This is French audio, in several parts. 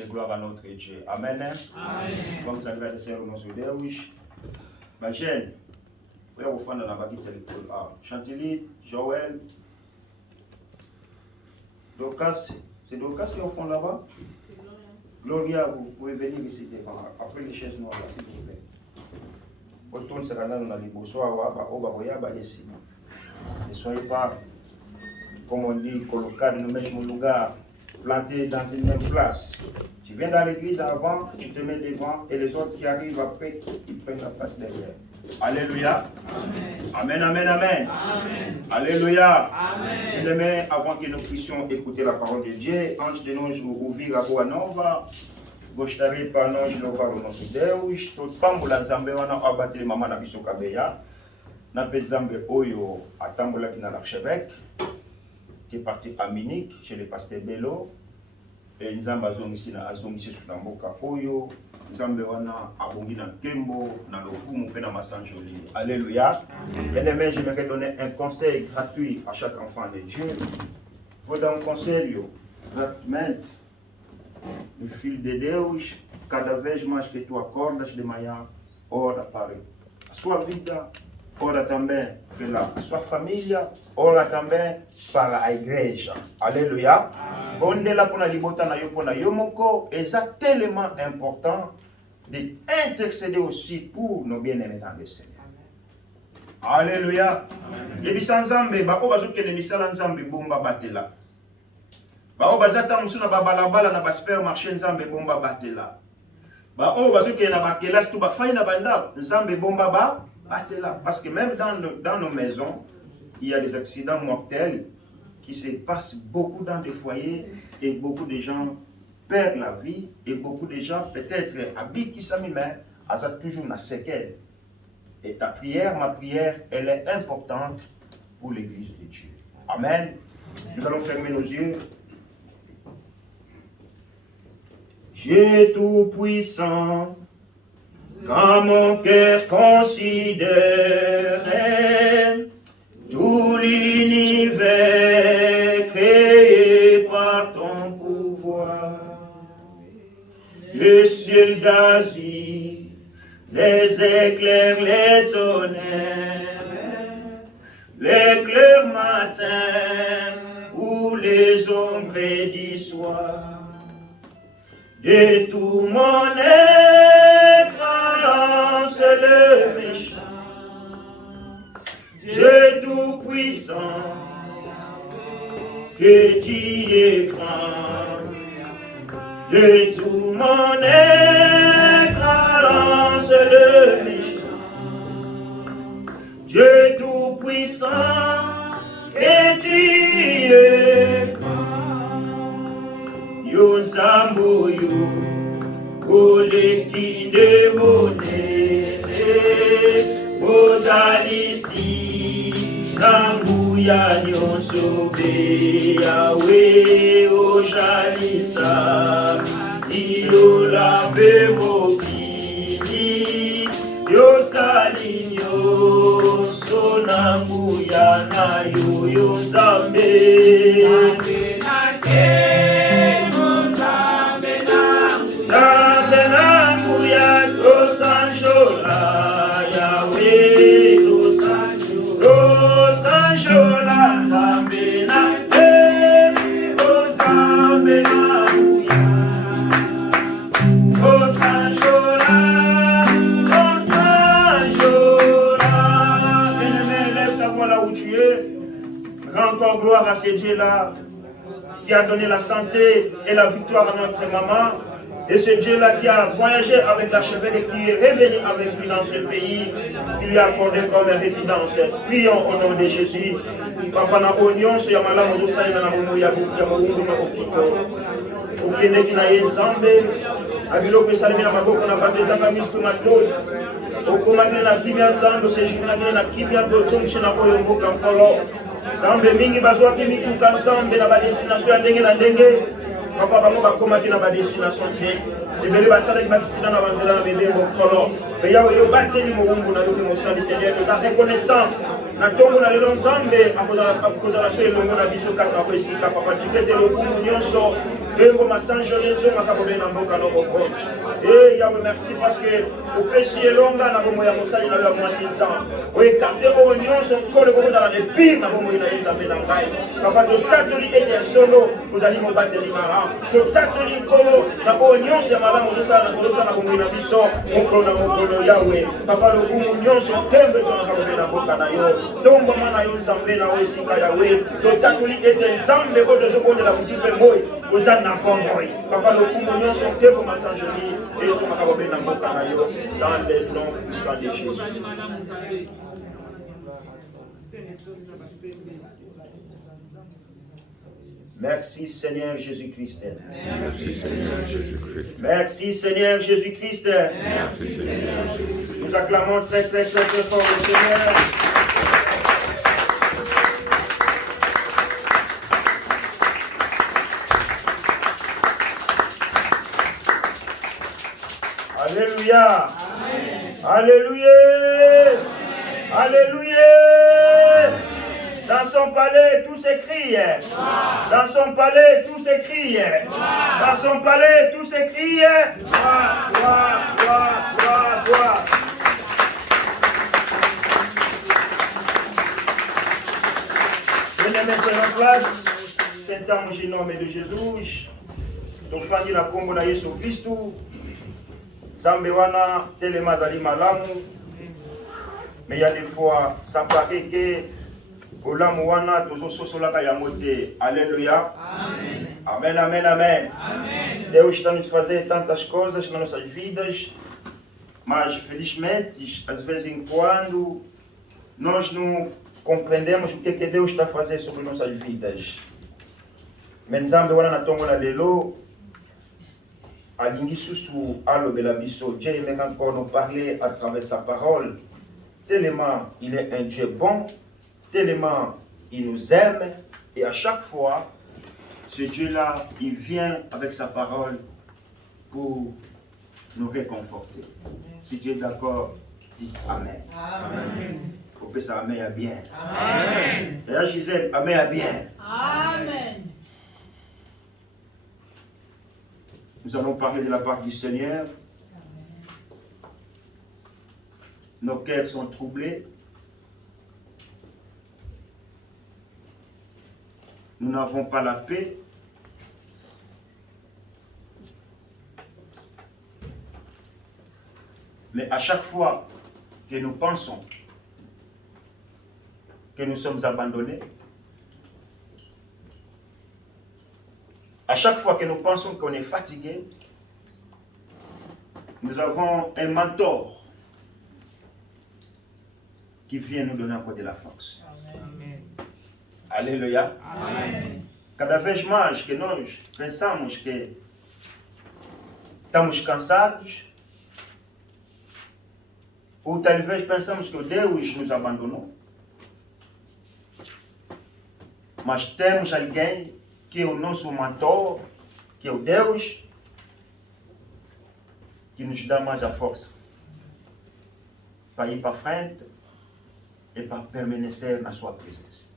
et gloire à notre Dieu. Amen. Amen. Comme vous agradecez au nom de Dieu. Ma chaîne, vous pouvez vous faire dans la baguette de l'école. Chantilly, Joël, Docas, c'est Docas qui est au fond là-bas. Gloria, vous pouvez venir ici devant. Après les chaises noires, s'il vous plaît. Retourne ce canal dans les bonsoirs, ici. Ne soyez pas, comme on dit, colocat de nous mettre mon lugar, planté dans une même place. Tu viens dans l'église avant, tu te mets devant, et les autres qui arrivent après, ils prennent la place derrière. Alléluia. Amen, amen, amen. Amen. Alléluia. Amen. Demain, avant que nous puissions écouter la parole de Dieu, antes de nous ouvir a boa nova, gostaria para nós louvar o nosso Deus. Topambula nzambe wana abatele mama na biso kabeya. Na pe nzambe oyo atambola ki na l'archevêque, qui est parti à Munich chez le pasteur Bello. Et nzambe azongisi na sur mboka oyo. Nzambe wana abongi na nkembo na lokumu pe na masanjoli. Alléluia. Bien-aimé, j'aimerais donner un conseil gratuit à chaque enfant de Dieu. Vou dar conselho gratuitamente no Filho de Deus. Cada vez mais que tu acordas de manhã, ora para a sua vida, ora também pela sua família, ora também para a igreja. Alléluia. Onde lá kuna libota na yo pona yo moko, c'est tellement important d'intercéder aussi pour nos bien-aimés dans le Seigneur. Alléluia. Yebisa nzambe bako bazokende misala nzambe bomba batela. Bao bazata musuna babalabala na ba supermarché nzambe bomba batela. Bao bazokende na ba kelas tu ba fai na banda nzambe bomba ba batela. Parce que même dans nos maisons, il y a des accidents mortels qui se passent beaucoup dans des foyers et beaucoup de gens perdent la vie et beaucoup de gens peut-être habitent qui s'amènent à toujours une séquelle. Et ta prière, ma prière, elle est importante pour l'église de Dieu. Amen. Nous allons fermer nos yeux. Dieu tout-puissant, quand mon cœur considère tout l'univers créé par ton pouvoir, le ciel d'Asie, les éclairs, les tonnerres, les clairs matins ou les ombres du soir, de tout mon écrasance le méchant, Dieu tout-puissant, que tu es grand, de tout mon écrasance le méchant, Dieu tout-puissant, que tu es grand. Yo nzambo yo, koleki de monene, bozalisi nangu ya nyonso be yawe ojalisa ilola be mokili yosali nyonso nangu ya na yo nzambe encore gloire à ce Dieu-là qui a donné la santé et la victoire à notre maman. Et ce Dieu-là qui a voyagé avec l'archevêque et qui est revenu avec lui dans ce pays, qui lui a accordé comme résidence. Prions au nom de Jésus. Papa na oignon, so yamala mozosa na mono ya mungu na okiko. Okende kina yenzambe, abilo ke salimi na maboko na bandeta kamisu na tol. Okomagina na kimia nzambe, se jina na kimia botongi na koyo mboka mkolo. Nzambe mingi bazwaki mituka nzambe na badestination ya ndenge na ndenge. Papa bango bakomaki na badestination te. Ebele basalaki bakisina na banzela na bebe mokolo. Mais yawe yo bateli mowumbu na yo ke mosali Seigneur, nous reconnaissant na tongo na lelo nzambe akozala so elongo na biso kaka ko esika papa tikete lokumu nyonso Dembo masanjo lezo makabone na mboka no bokonzi. Eh Yahweh, merci parce que au péché longa na bomo ya mosali na yo mwasinza. O écarté o nyonso kole ko dans les pires na bomo na Nzambe na ngai. Papa to tatoli ete solo vous allez mo bateli mara. To tatoli kolo na o nyonso ya malamu osala na bomo na biso mokolo na mokolo Yahweh. Papa lo kumu nyonso tembe to na kabone na mboka na yo. Tomba mana yo Nzambe na o esika Yahweh. To tatoli ete Nzambe ko de seconde la mutupe moy. Ozana bomboy. Papa lo kumu nyonso tembo masanjoni et to makabone na mboka na yo dans le nom puissant de Jésus. Merci Seigneur Jésus-Christ. Merci Seigneur Jésus-Christ. Merci Seigneur Jésus-Christ. Merci Seigneur Jésus-Christ. Nous acclamons très très très très fort le Seigneur. Alléluia. Alléluia. Alléluia. Dans son palais, tout s'écrie. Dans son palais, tout s'écrie. Dans son palais, tout s'écrie. Gloire, gloire, gloire, gloire, gloire. Bien-aimés, prenons place. Saint-Ange, au nom de Jésus. Tofandi la kombo na Yesu Kristu. Zambe wana telema zali malamu. Mais il y a des fois, ça paraît que Olamu wana tozo sosolaka yango te. Alléluia. Amen. Amen, amen, amen. Amen. Deus está nos fazer tantas coisas nas nossas vidas, mas felizmente, às vezes em quando, nós não compreendemos o que Deus está fazendo sobre nossas vidas. Menzambe wana na tongo na lelo, alingi susu alobela biso, Dieu aime encore nous parler à travers sa parole. Tellement il est un Dieu bon, tellement il nous aime, et à chaque fois, ce Dieu-là, il vient avec sa parole pour nous réconforter. Si tu es d'accord, dis Amen. Amen. Faut que ça Amen à bien. Amen. Et là, Gisèle, Amen à bien. Amen. Nous allons parler de la part du Seigneur. Nos cœurs sont troublés. Nous n'avons pas la paix. Mais à chaque fois que nous pensons que nous sommes abandonnés, à chaque fois que nous pensons qu'on est fatigué, nous avons un mentor qui vient nous donner encore de la force. Amen. Alléluia. Amen. Cada vez mais que nós pensamos que estamos cansados, ou talvez pensamos que Deus nos abandonou, mas temos alguém que é o nosso mentor, que é o Deus, que nos dá mais a força para ir para frente e para permanecer na sua presença.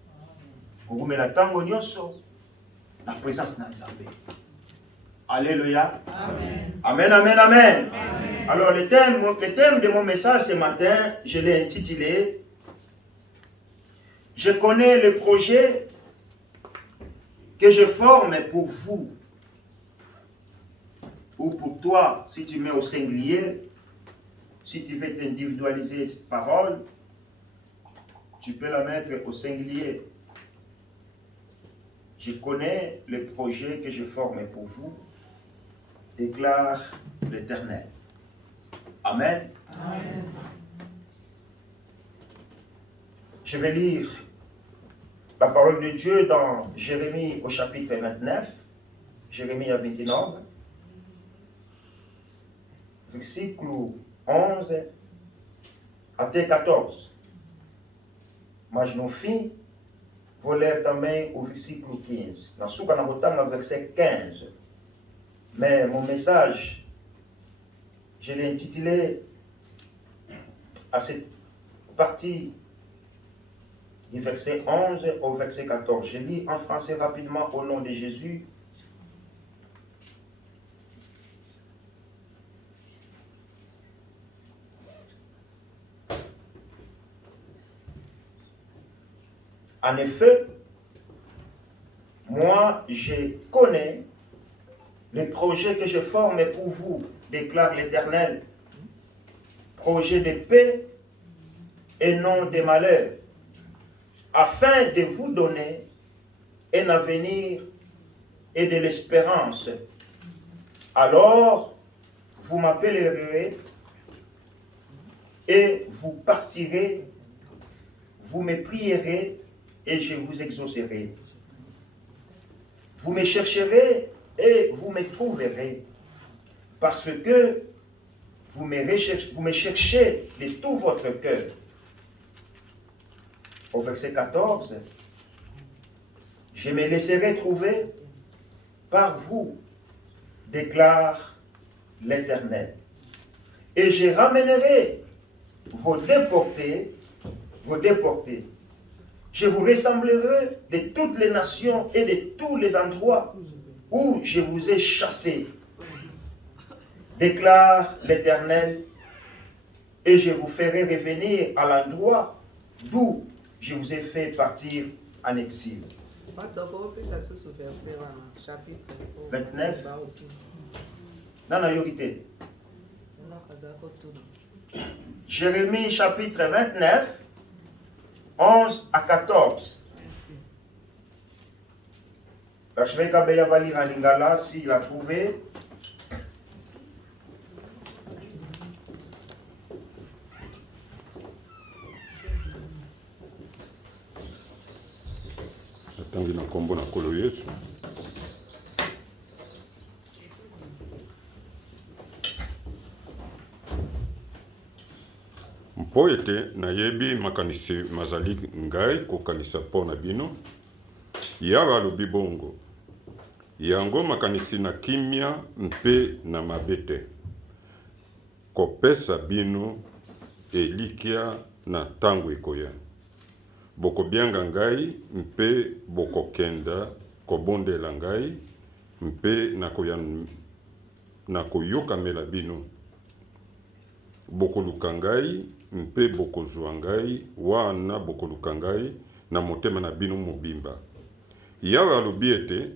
Kugumela tango nyonso na présence na Nzambe. Alléluia. Amen. Amen, amen, amen. Amen. Alors le thème de mon message ce matin, je l'ai intitulé Je connais le projet que je forme pour vous. Ou pour toi, si tu mets au singulier, si tu veux t'individualiser cette parole, tu peux la mettre au singulier. Je connais le projet que je forme pour vous, déclare l'Éternel. Amen. Amen. Je vais lire la parole de Dieu dans Jérémie au chapitre 29, Jérémie à 29, versículo 11 até 14. Mas no fim, vou ler também o versículo 15. Na suca na botanga, verset 15. Mais mon message, je l'ai intitulé à cette partie du verset 11 au verset 14. Je lis en français rapidement au nom de Jésus. En effet, moi, je connais les projets que je forme pour vous, déclare l'Éternel. Projet de paix et non de malheur, afin de vous donner un avenir et de l'espérance. Alors, vous m'appellerez et vous partirez, vous me prierez et je vous exaucerai. Vous me chercherez et vous me trouverez, parce que vous me cherchez de tout votre cœur. Au verset 14, je me laisserai trouver par vous, déclare l'Éternel. Et je ramènerai vos déportés. Je vous rassemblerai de toutes les nations et de tous les endroits où je vous ai chassés, déclare l'Éternel, et je vous ferai revenir à l'endroit d'où je vous ai fait partir en exil. 29. Jérémie chapitre 29, 11 à 14. Je vais lire en lingala s'il a trouvé. Natangi na kombo na kolo Yesu. Mpo ete nayebi makanisi mazali ngai kokanisa mpo na bino. Yawe alobi bongo. Yango makanisi na kimia mpe na mabete. Kopesa bino elikia na tango ekoya. Bokobianga ngai mpe bokokenda kobondela ngai mpe nakoyokamela bino. Bokoluka ngai mpe bokozwa ngai wana bokoluka ngai na motema na bino mobimba. Yawe alobi ete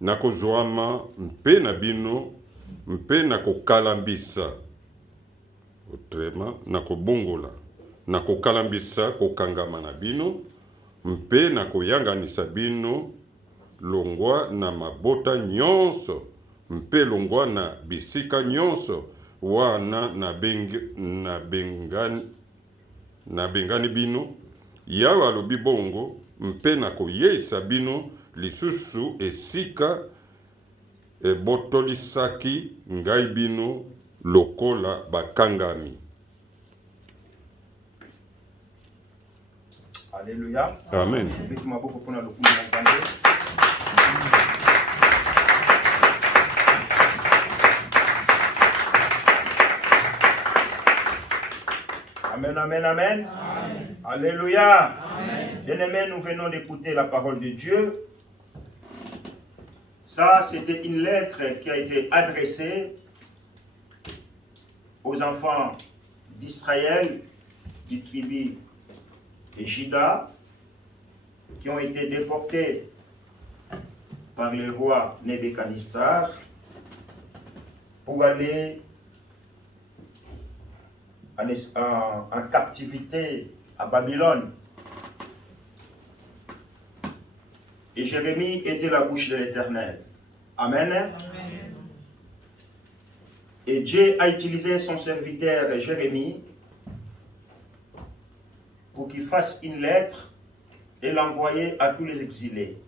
nakozwama mpe na bino mpe nakokalambisa otrema nakobongola nakokalambisa kokangama na bino mpe nakoyanganisa bino longwa na mabota nyonso mpe longwa na bisika nyonso wana na bengani bino. Yawe alobi bongo mpe nakoyeisa bino lisusu esika ebotolisaki ngai bino lokola bakangami. Alléluia. Amen. Amen, amen, amen. Alléluia. Bien-aimés, nous venons d'écouter la parole de Dieu. Ça, c'était une lettre qui a été adressée aux enfants d'Israël, du tribu de Juda, qui ont été déportés par le roi Nebuchadnezzar pour aller en captivité à Babylone. Et Jérémie était la bouche de l'Éternel. Amen. Amen. Et Dieu a utilisé son serviteur Jérémie pour qu'il fasse une lettre et l'envoyer à tous les exilés.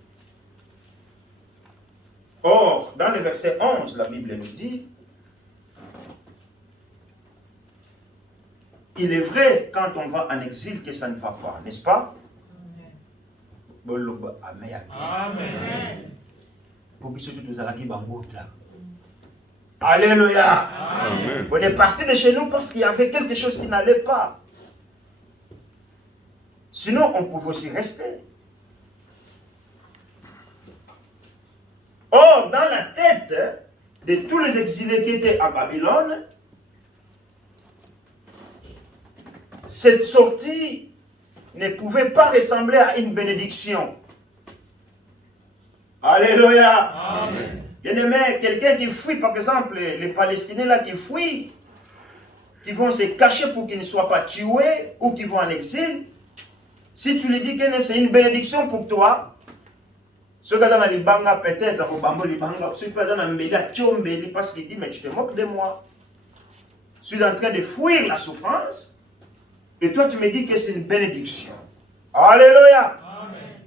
Or, dans le verset 11, la Bible nous dit, il est vrai quand on va en exil que ça ne va pas, n'est-ce pas? Amen. Amen. Alléluia. Amen. On est parti de chez nous parce qu'il y avait quelque chose qui n'allait pas. Sinon, on pouvait aussi rester. Or, dans la tête de tous les exilés qui étaient à Babylone, cette sortie ne pouvait pas ressembler à une bénédiction. Alléluia. Amen. Bien-aimé, quelqu'un qui fuit, par exemple, les Palestiniens là qui fuient, qui vont se cacher pour qu'ils ne soient pas tués ou qui vont en exil, si tu lui dis que c'est une bénédiction pour toi, ce gars dans les bangas peut-être, au bambou les bangas, ceux qui sont dans les bangas, parce qu'il dit, mais tu te moques de moi. Je suis en train de fuir la souffrance, et toi tu me dis que c'est une bénédiction. Alléluia. Amen.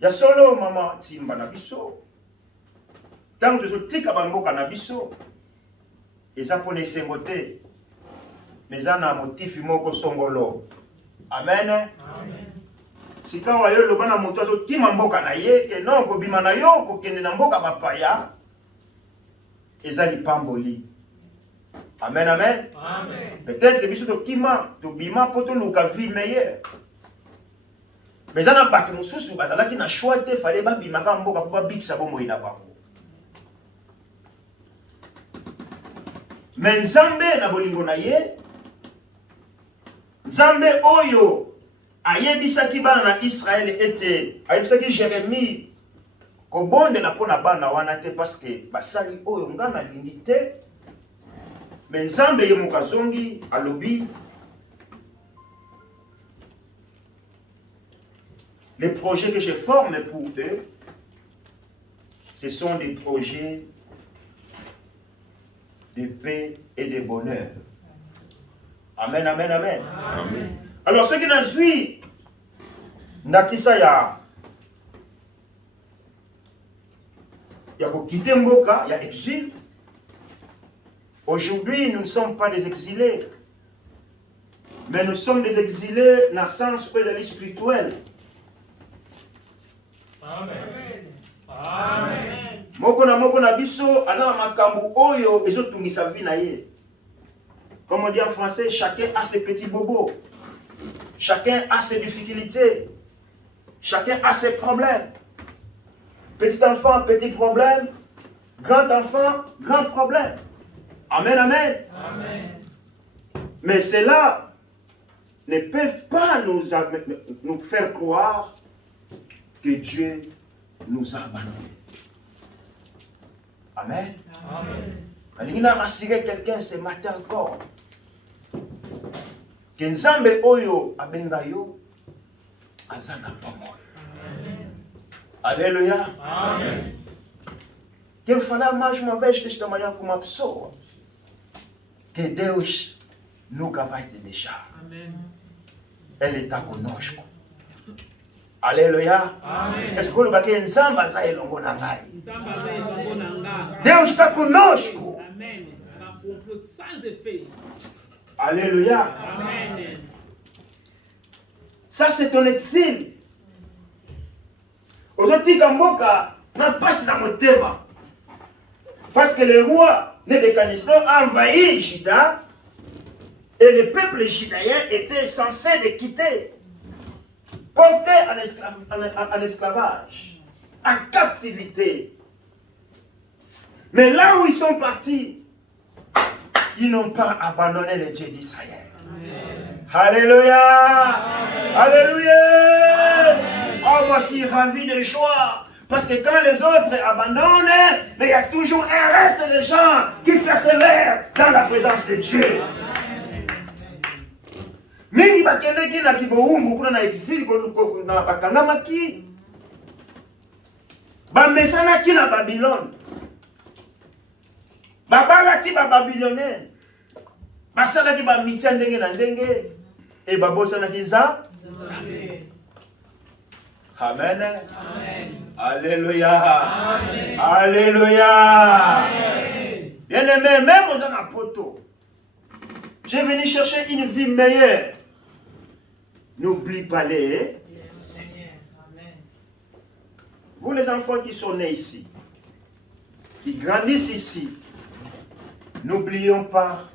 Ya solo maman timba na biso. Tant que je tika bamboka na biso, eza pour ne sengote. Mais na motif moko songolo. Amen. Amen. Sika wa yo loba na moto azo tima mboka na ye, ke non ko bima na yo ko kende na mboka bapaya. Eza lipamboli. Amen, amen. Amen. Peut-être biso to kima, to bima poto luka vie meilleure. Mais ça n'a pas que nous sous bazala qui n'a choix de fallait ba bima ka mboka pour big sabo moina bango. Mais Nzambe na bolingo na ye. Nzambe oyo ayebisaki bana na Israël était ayebisaki Jérémie ko bonde na pona bana wana te parce que basali oyo ngana lingi te. Mais Nzambe ye mukazongi alobi les projets que je forme pour eux, ce sont des projets de paix et de bonheur. Amen, amen, amen. Amen. Alors, ce qui nous suit, Nakisa ya quitté Mboka, il y a exil. Aujourd'hui, nous ne sommes pas des exilés, mais nous sommes des exilés dans le sens spirituel. Amen. Amen. Moko na biso azala makambu oyo ezotungisa vie na ye. Comme on dit en français, chacun a ses petits bobos. Chacun a ses difficultés. Chacun a ses problèmes. Petit enfant, petit problème. Grand enfant, grand problème. Amen, amen. Amen. Mais cela ne peut pas nous faire croire que Dieu nous a abandonnés. Amen. Amen. Il a rassuré quelqu'un ce matin encore. Que Nzambe oyo abenga yo azana pamol. Alléluia. Amen. Que falar mais uma vez desta manhã com uma pessoa. Que Deus nunca vai te deixar. Amen. Ele está conosco. Alléluia. Amen. Est-ce que vous voyez que Nzambe aza elongo na ngai? Nzambe aza elongo na nga. Deus está conosco. Amen. Un complot sans effet. Alléluia. Amen. Ça c'est ton exil. Aujourd'hui, Kamboka n'a pas dans mon thème. Parce que le roi Nebuchadnezzar a envahi Juda et le peuple judaïen était censé le quitter, porté en esclavage, en captivité. Mais là où ils sont partis, ils n'ont pas abandonné le Dieu d'Israël. Alléluia! Alléluia! Oh, moi je suis ravi de joie. Parce que quand les autres abandonnent, mais il y a toujours un reste de gens qui persévèrent dans la présence de Dieu. Mingi bakendeki na kiboumbu kuna na exil na bakangamaki. Bamesanaki na Babylone. Babalaki ba Babylonien. Basalaki ba mitia ndenge na ndenge. Et babosanaki Nzambe. Amen. Amen. Alléluia. Amen. Alléluia. Amen. Bien-aimé, même aux anapotos, j'ai venu chercher une vie meilleure. N'oublie pas les. Vous les enfants qui sont nés ici, qui grandissent ici, n'oublions pas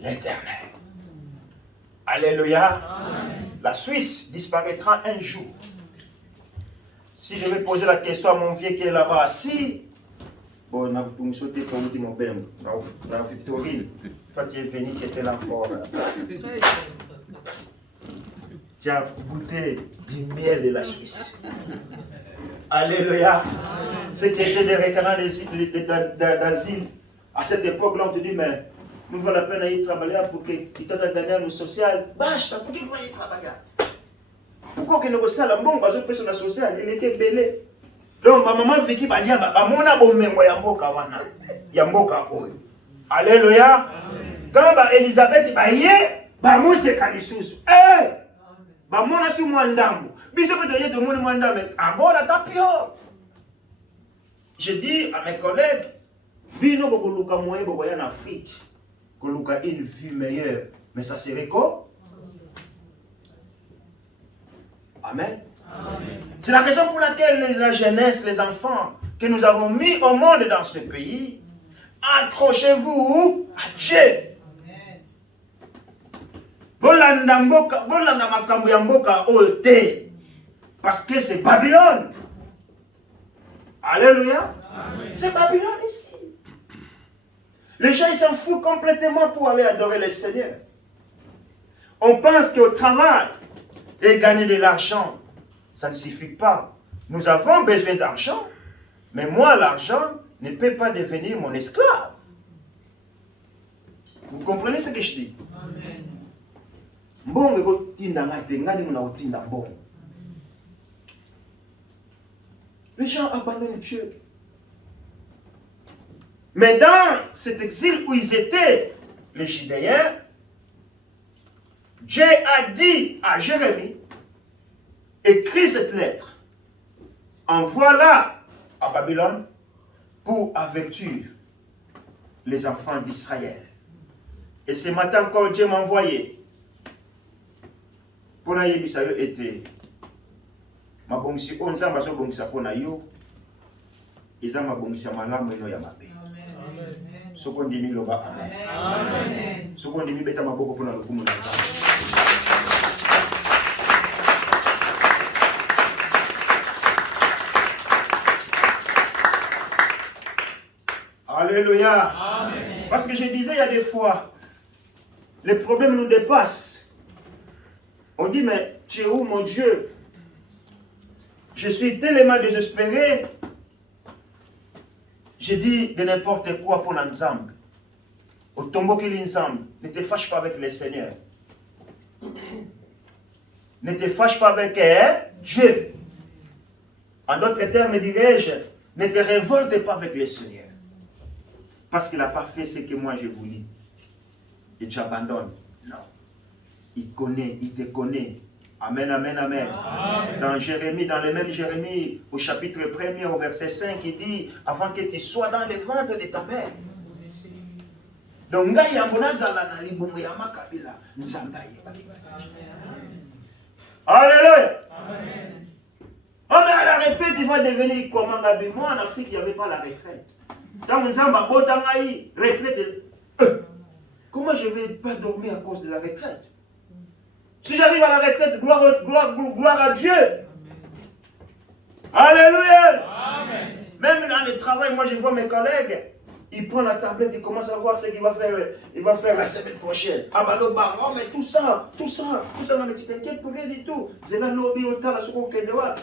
l'Éternel. Alléluia. Amen. La Suisse disparaîtra un jour. Si je vais poser la question à mon vieux qui est là-bas assis, bon, on a sauté ton petit mon dans Victorine. Toi, tu es venu, tu étais là encore. tu as goûté du miel de la Suisse. Alléluia. Ceux qui étaient des réclamants d'asile, à cette époque-là, on te dit, mais nous valons la peine à y travailler pour que tu aies gagné le social. Bâche, pour qu'il y travailler. Pourquoi que nous sommes là, bon, parce que personne social, il était belé. Donc, ma maman Vicky, bah, mona bomengo ya mboka wana. Ya mboka oyo. Alléluia. Quand bah, Elisabeth, bah, yé, bah, moi, c'est Kalisusu. Eh! Bah, moi, je suis Mwandambo. Biso peut dire de mon Mwandambo, mais à bord, la tapio. Je dis à mes collègues, Bino Bokoluka moyen Bokoya en Afrique, Koluka une vie meilleure. Mais ça serait quoi? Amen. C'est la raison pour laquelle la jeunesse, les enfants que nous avons mis au monde dans ce pays, accrochez-vous à Dieu. Parce que c'est Babylone. Alléluia. C'est Babylone ici. Les gens ils s'en foutent complètement pour aller adorer le Seigneur. On pense qu'au travail et gagner de l'argent, ça ne suffit pas. Nous avons besoin d'argent, mais moi, l'argent ne peut pas devenir mon esclave. Vous comprenez ce que je dis? Les gens abandonnent Dieu. Mais dans cet exil où ils étaient, les Judéens, Dieu a dit à Jérémie, écris cette lettre, envoie-la à Babylone pour avertir les enfants d'Israël. Et ce matin encore, Dieu m'a envoyé pour que Israël était. Ma bongisi onza bazo bongisa pona yo. Eza ma bongisa malamu eno ya mabe. Soko ndimi loba amen. Amen. Soko ndimi beta maboko pona lokumu na nzambe. Alléluia. Amen. Parce que je disais il y a des fois, les problèmes nous dépassent. On dit, mais tu es où mon Dieu? Je suis tellement désespéré. Je dis de n'importe quoi pour l'ensemble. Au tombeau qu'il ensemble, ne te fâche pas avec le Seigneur. Ne te fâche pas avec Dieu. En d'autres termes, dirais-je, ne te révolte pas avec le Seigneur. Parce qu'il n'a pas fait ce que moi je voulais. Et tu abandonnes. Non. Il connaît, il te connaît. Amen, amen, amen. Amen. Dans Jérémie, dans le même Jérémie, au chapitre 1er, au verset 5, il dit, avant que tu sois dans le ventre de ta mère. Donc, ngai yambona zala na libumu ya makabila, nzambaye. Alléluia. Amen. Oh, mais à la retraite, il va devenir comment, Gabi? Moi, en Afrique, il n'y avait pas la retraite. Dans Nzamba, Botangaï, retraite. Comment je ne vais pas dormir à cause de la retraite? Si j'arrive à la retraite, gloire à Dieu. Alléluia. Amen. Même dans le travail, moi je vois mes collègues, ils prennent la tablette, ils commencent à voir ce qu'il va faire, il va faire la semaine prochaine. Ah bah le baron, mais tout ça, non, mais tu t'inquiètes pour rien du tout. C'est là lobby au temps, là, ce qu'on peut voir.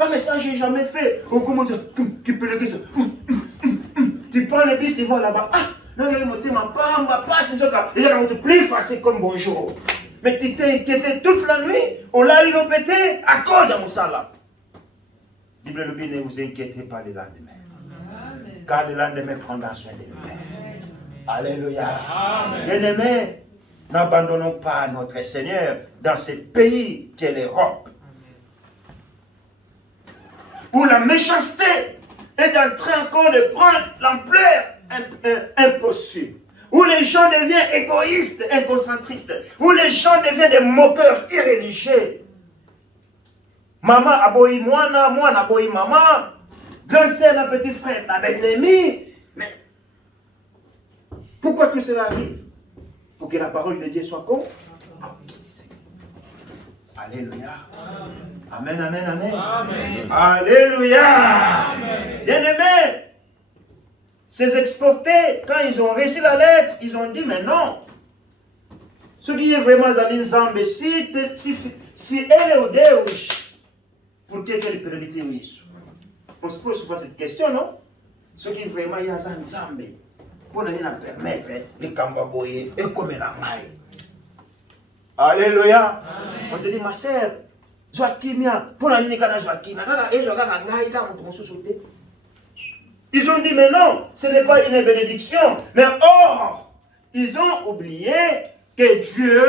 Ah mais ça, j'ai jamais fait. On commence à... Tu peux le dire ça. Tu prends le bus, tu vas là-bas. Ah, non, il y a monté ma pamba, passe, et là, on te plus facile comme bonjour. Mais tu t'es inquiété toute la nuit, on l'a eu pété à cause de Moussala. Bible le bien, ne vous inquiétez pas le lendemain. Amen. Car le lendemain prendra soin de nous-mêmes. Alléluia. Bien-aimés, n'abandonnons pas notre Seigneur dans ce pays qu'est l'Europe. Où la méchanceté est en train encore de prendre l'ampleur impossible. Où les gens deviennent égoïstes, écocentristes, où les gens deviennent des moqueurs irréligieux. Maman a boyi moi a boyi maman, grande sœur a petit frère, ma belle-amie. Mais pourquoi tout cela arrive? Pour que la parole de Dieu soit con. Alléluia. Amen, amen, amen. Amen. Alléluia. Bien-aimés, ces exportés, quand ils ont reçu la lettre, ils ont dit, mais non. Ce qui est vraiment dans l'ensemble, si elle est au Deus, pour qu'elle permette isso? On se pose souvent cette question, non? Ce qui est vraiment y a dans l'ensemble, pour nous permettre de cambaboyer et comme la maille. Alléluia. On te dit, ma sœur, Joachimia, pour nous dire Joachimia, ils ont dit, mais non, ce n'est pas une bénédiction. Mais or, ils ont oublié que Dieu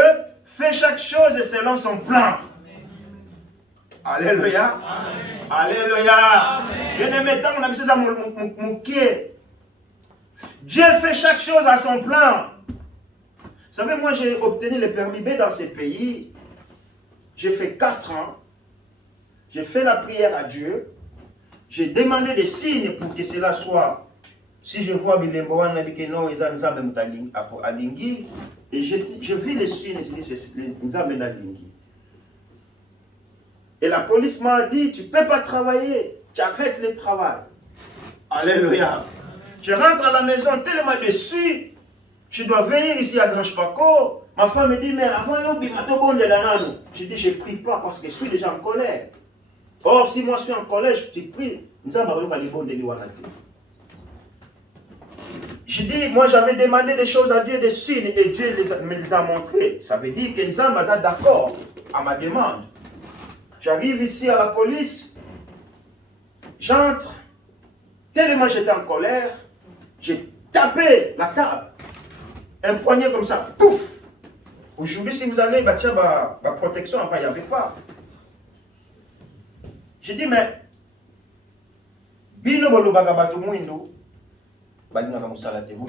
fait chaque chose selon son plan. Alléluia. Alléluia. Bien-aimé, tant qu'on a mis ça mon pied. Dieu fait chaque chose à son plan. Vous savez, moi j'ai obtenu le permis B dans ces pays. J'ai fait 4 ans. J'ai fait la prière à Dieu. J'ai demandé des signes pour que cela soit. Si je vois Bilemboan Nabikeno, Nzambe Alingi, et je vis les signes, je dis c'est Nzambe Nalingi. Et la police m'a dit, tu ne peux pas travailler, tu arrêtes le travail. Alléluia. Je rentre à la maison tellement déçu, je dois venir ici à Grange Paco. Ma femme me dit, mais avant, je dis, je ne prie pas parce que je suis déjà en colère. Or, si moi je suis en colère, je prie. Je dis, moi j'avais demandé des choses à Dieu, des signes, et Dieu me les a montrés. Ça veut dire que Nzamba est d'accord à ma demande. J'arrive ici à la police, j'entre, tellement j'étais en colère, j'ai tapé la table, un poignet comme ça, pouf! Aujourd'hui, si vous allez, ma protection, enfin, il n'y avait pas. J'ai dit, mais, vous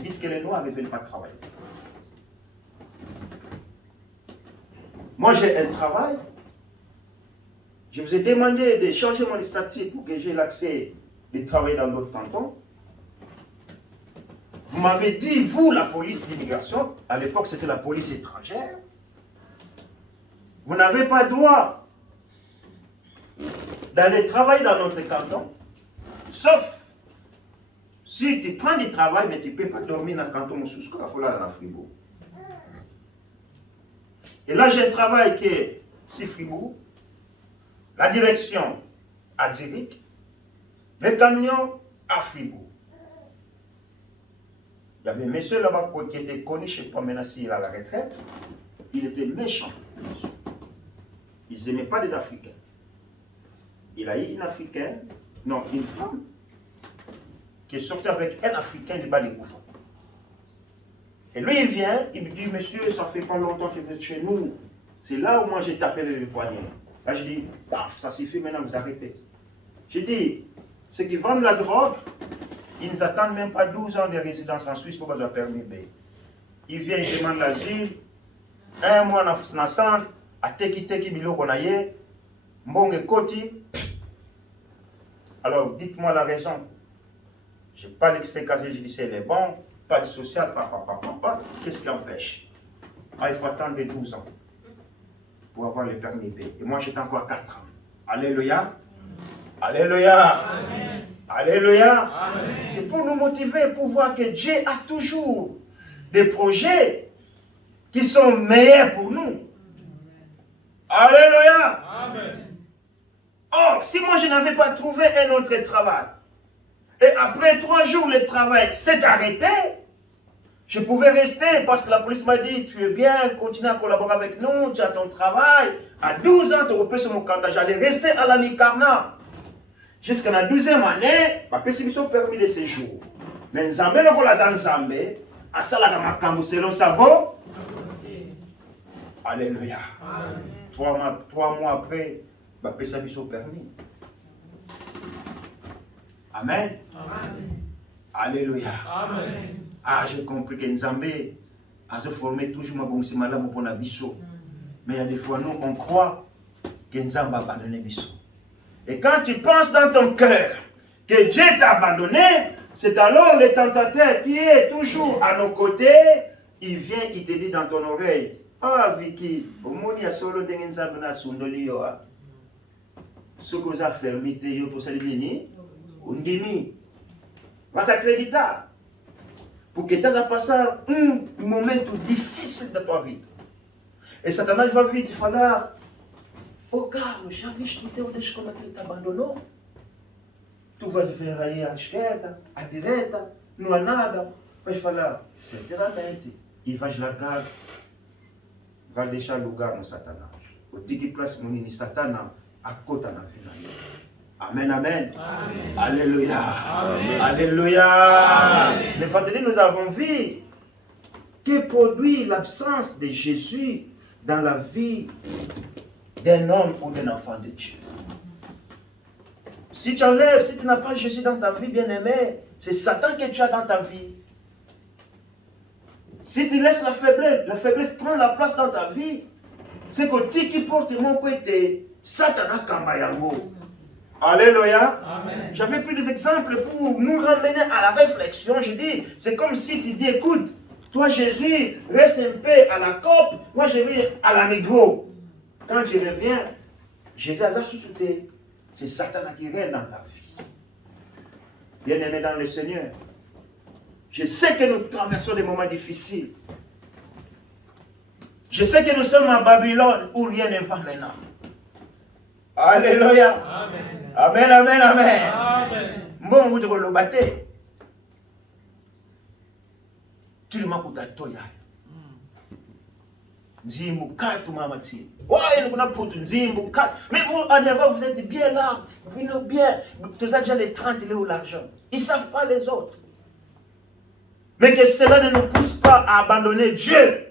dites que les Noirs ne veulent pas travailler. Moi, j'ai un travail. Je vous ai demandé de changer mon statut pour que j'ai l'accès de travailler dans d'autres cantons. Vous m'avez dit, vous, la police d'immigration, à l'époque c'était la police étrangère, vous n'avez pas droit d'aller travailler dans notre canton, sauf si tu prends du travail, mais tu ne peux pas dormir dans le canton Moussousko, il faut aller dans Fribourg. Et là, j'ai un travail qui est si Fribourg, la direction à Zurich, le camion à Fribourg. Il y avait un monsieur là-bas qui était connu, je ne sais pas maintenant s'il est à la retraite, il était méchant. Ils n'aimaient pas les Africains. Il a eu une Africaine, non, une femme, qui est sortie avec un Africain du bas des Koufas. Et lui, il vient, il me dit, monsieur, ça fait pas longtemps que vous êtes chez nous. C'est là où moi j'ai tapé le poignet. Là, je dis, paf, ça suffit, maintenant vous arrêtez. J'ai dit, ceux qui vendent la drogue, ils ne attendent même pas 12 ans de résidence en Suisse pour avoir permis B. Ils viennent, ils demandent l'asile, un mois dans le centre, à Teki Bilo Konaye, Mbonge Koti. Alors, dites-moi la raison. Je n'ai pas l'extrait casier judiciaire, est bon, pas de social, pas. Qu'est-ce qui empêche? Ah, il faut attendre 12 ans pour avoir le permis B. Et moi, j'étais encore 4 ans. Alléluia. Alléluia. Amen. Alléluia. C'est pour nous motiver, pour voir que Dieu a toujours des projets qui sont meilleurs pour nous. Alléluia. Amen. Or, si moi je n'avais pas trouvé un autre travail, et après 3 jours le travail s'est arrêté, je pouvais rester parce que la police m'a dit, tu es bien, continue à collaborer avec nous, tu as ton travail. À 12 ans, tu repères sur mon candidat, j'allais rester à la Mikarna. Jusqu'à la 12e année, je me suis permis de séjour. Mais Nzambe, le Kola Nzambe, à Salaka Makambu, selon sa voix. Alléluia. 3 mois après, je me suis permis. Amen. Amen. Alléluia. Amen. Ah, j'ai compris que Nzambe a formé toujours ma bonne malade pour la biso. Mais il y a des fois, nous, on croit que Nzambe a abandonné biso. Et quand tu penses dans ton cœur que Dieu t'a abandonné, c'est alors le tentateur qui est toujours à nos côtés, il vient, il te dit dans ton oreille, ah Vicky, au monde il y a solo de Nzambe na sundoli yo. Ce que vous avez fermé, yo pour ça dire undimi. Va s'accréditer. Pour que tu aies passé un moment difficile de ta vie. Et Satan il va vite, il va là. Oh caro, já viste o teu Deus como é que ele te abandonou? Tu vais ver aí à esquerda, à direita, não há nada. Vais falar, sinceramente, e vais largar, vai deixar lugar no Satanás. O tique place mon ini Satanás, à côté na vida. Amen, amen. Amen. Alléluia. Amen. Alléluia. Amen. Mais vendredi, nous avons vu que produit l'absence de Jésus dans la vie d'un homme ou d'un enfant de Dieu. Si tu enlèves, si tu n'as pas Jésus dans ta vie, bien-aimé, c'est Satan que tu as dans ta vie. Si tu laisses la faiblesse prend la place dans ta vie, c'est que tu qui porte mon côté, Satan Kambayango. Alléluia. Amen. J'avais pris des exemples pour nous ramener à la réflexion. Je dis, c'est comme si tu dis, écoute, toi Jésus, reste un peu à la COP, moi je vais à la Migros. Quand tu reviens, Jésus a sous-souté. C'est Satan qui règne dans ta vie. Bien-aimé dans le Seigneur, je sais que nous traversons des moments difficiles. Je sais que nous sommes à Babylone où rien ne va maintenant. Alléluia. Amen. Amen, amen, amen. Amen. Bon, vous devez le battre. Tu le m'as coûté à toi. Nzimbu katu mama ti. Ouais, nous avons pour Nzimbu katu. Mais vous, en Europe, vous êtes bien là. Vous venez bien. Tous déjà les 30, il est où l'argent? Ils ne savent pas les autres. Mais que cela ne nous pousse pas à abandonner Dieu.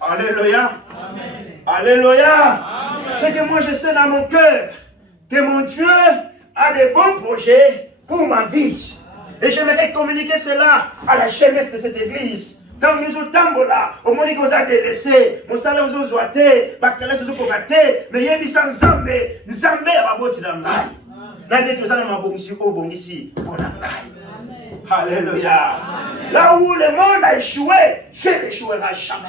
Alléluia. Amen. Alléluia. Amen. C'est que moi je sais dans mon cœur que mon Dieu a des bons projets pour ma vie. Et j'aimerais communiquer cela à la jeunesse de cette église. Quand nous sommes là, au moment où nous avons délaissé, nous allons nous zoiter, nous allons cocater, mais il y a des Nzambe, Nzambe va boti dans l'âme. N'avez tous allons m'abonner au bon ici pour l'âme. Alléluia. Là où le monde a échoué, Dieu n'échouera jamais.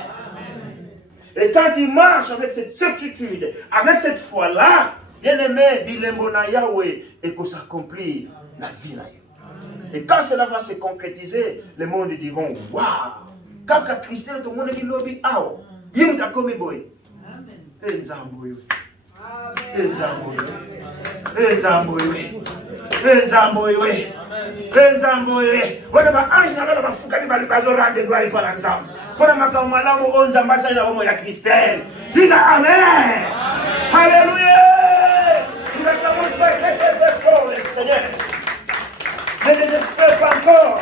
Et quand il marche avec cette certitude, avec cette foi-là, bien aimé, Bilembo na Yahweh, et que ça accomplit la vie là. Et quand cela va se concrétiser, le monde diront waouh! Quand Christian, tout le monde dit lobby, ah, il m'a commis boy. Et Zamboyo. Et Zamboyo. Et Zamboyo. Et Zamboyo. Et Zamboyo. Voilà, ma ange n'a pas foutu les balles de gloire par exemple. Voilà, ma camarade, on s'ambassade à Homo ya Christelle. Dis Amen. Alléluia. Nous acclamons très très très fort le Seigneur. Ne désespère pas encore.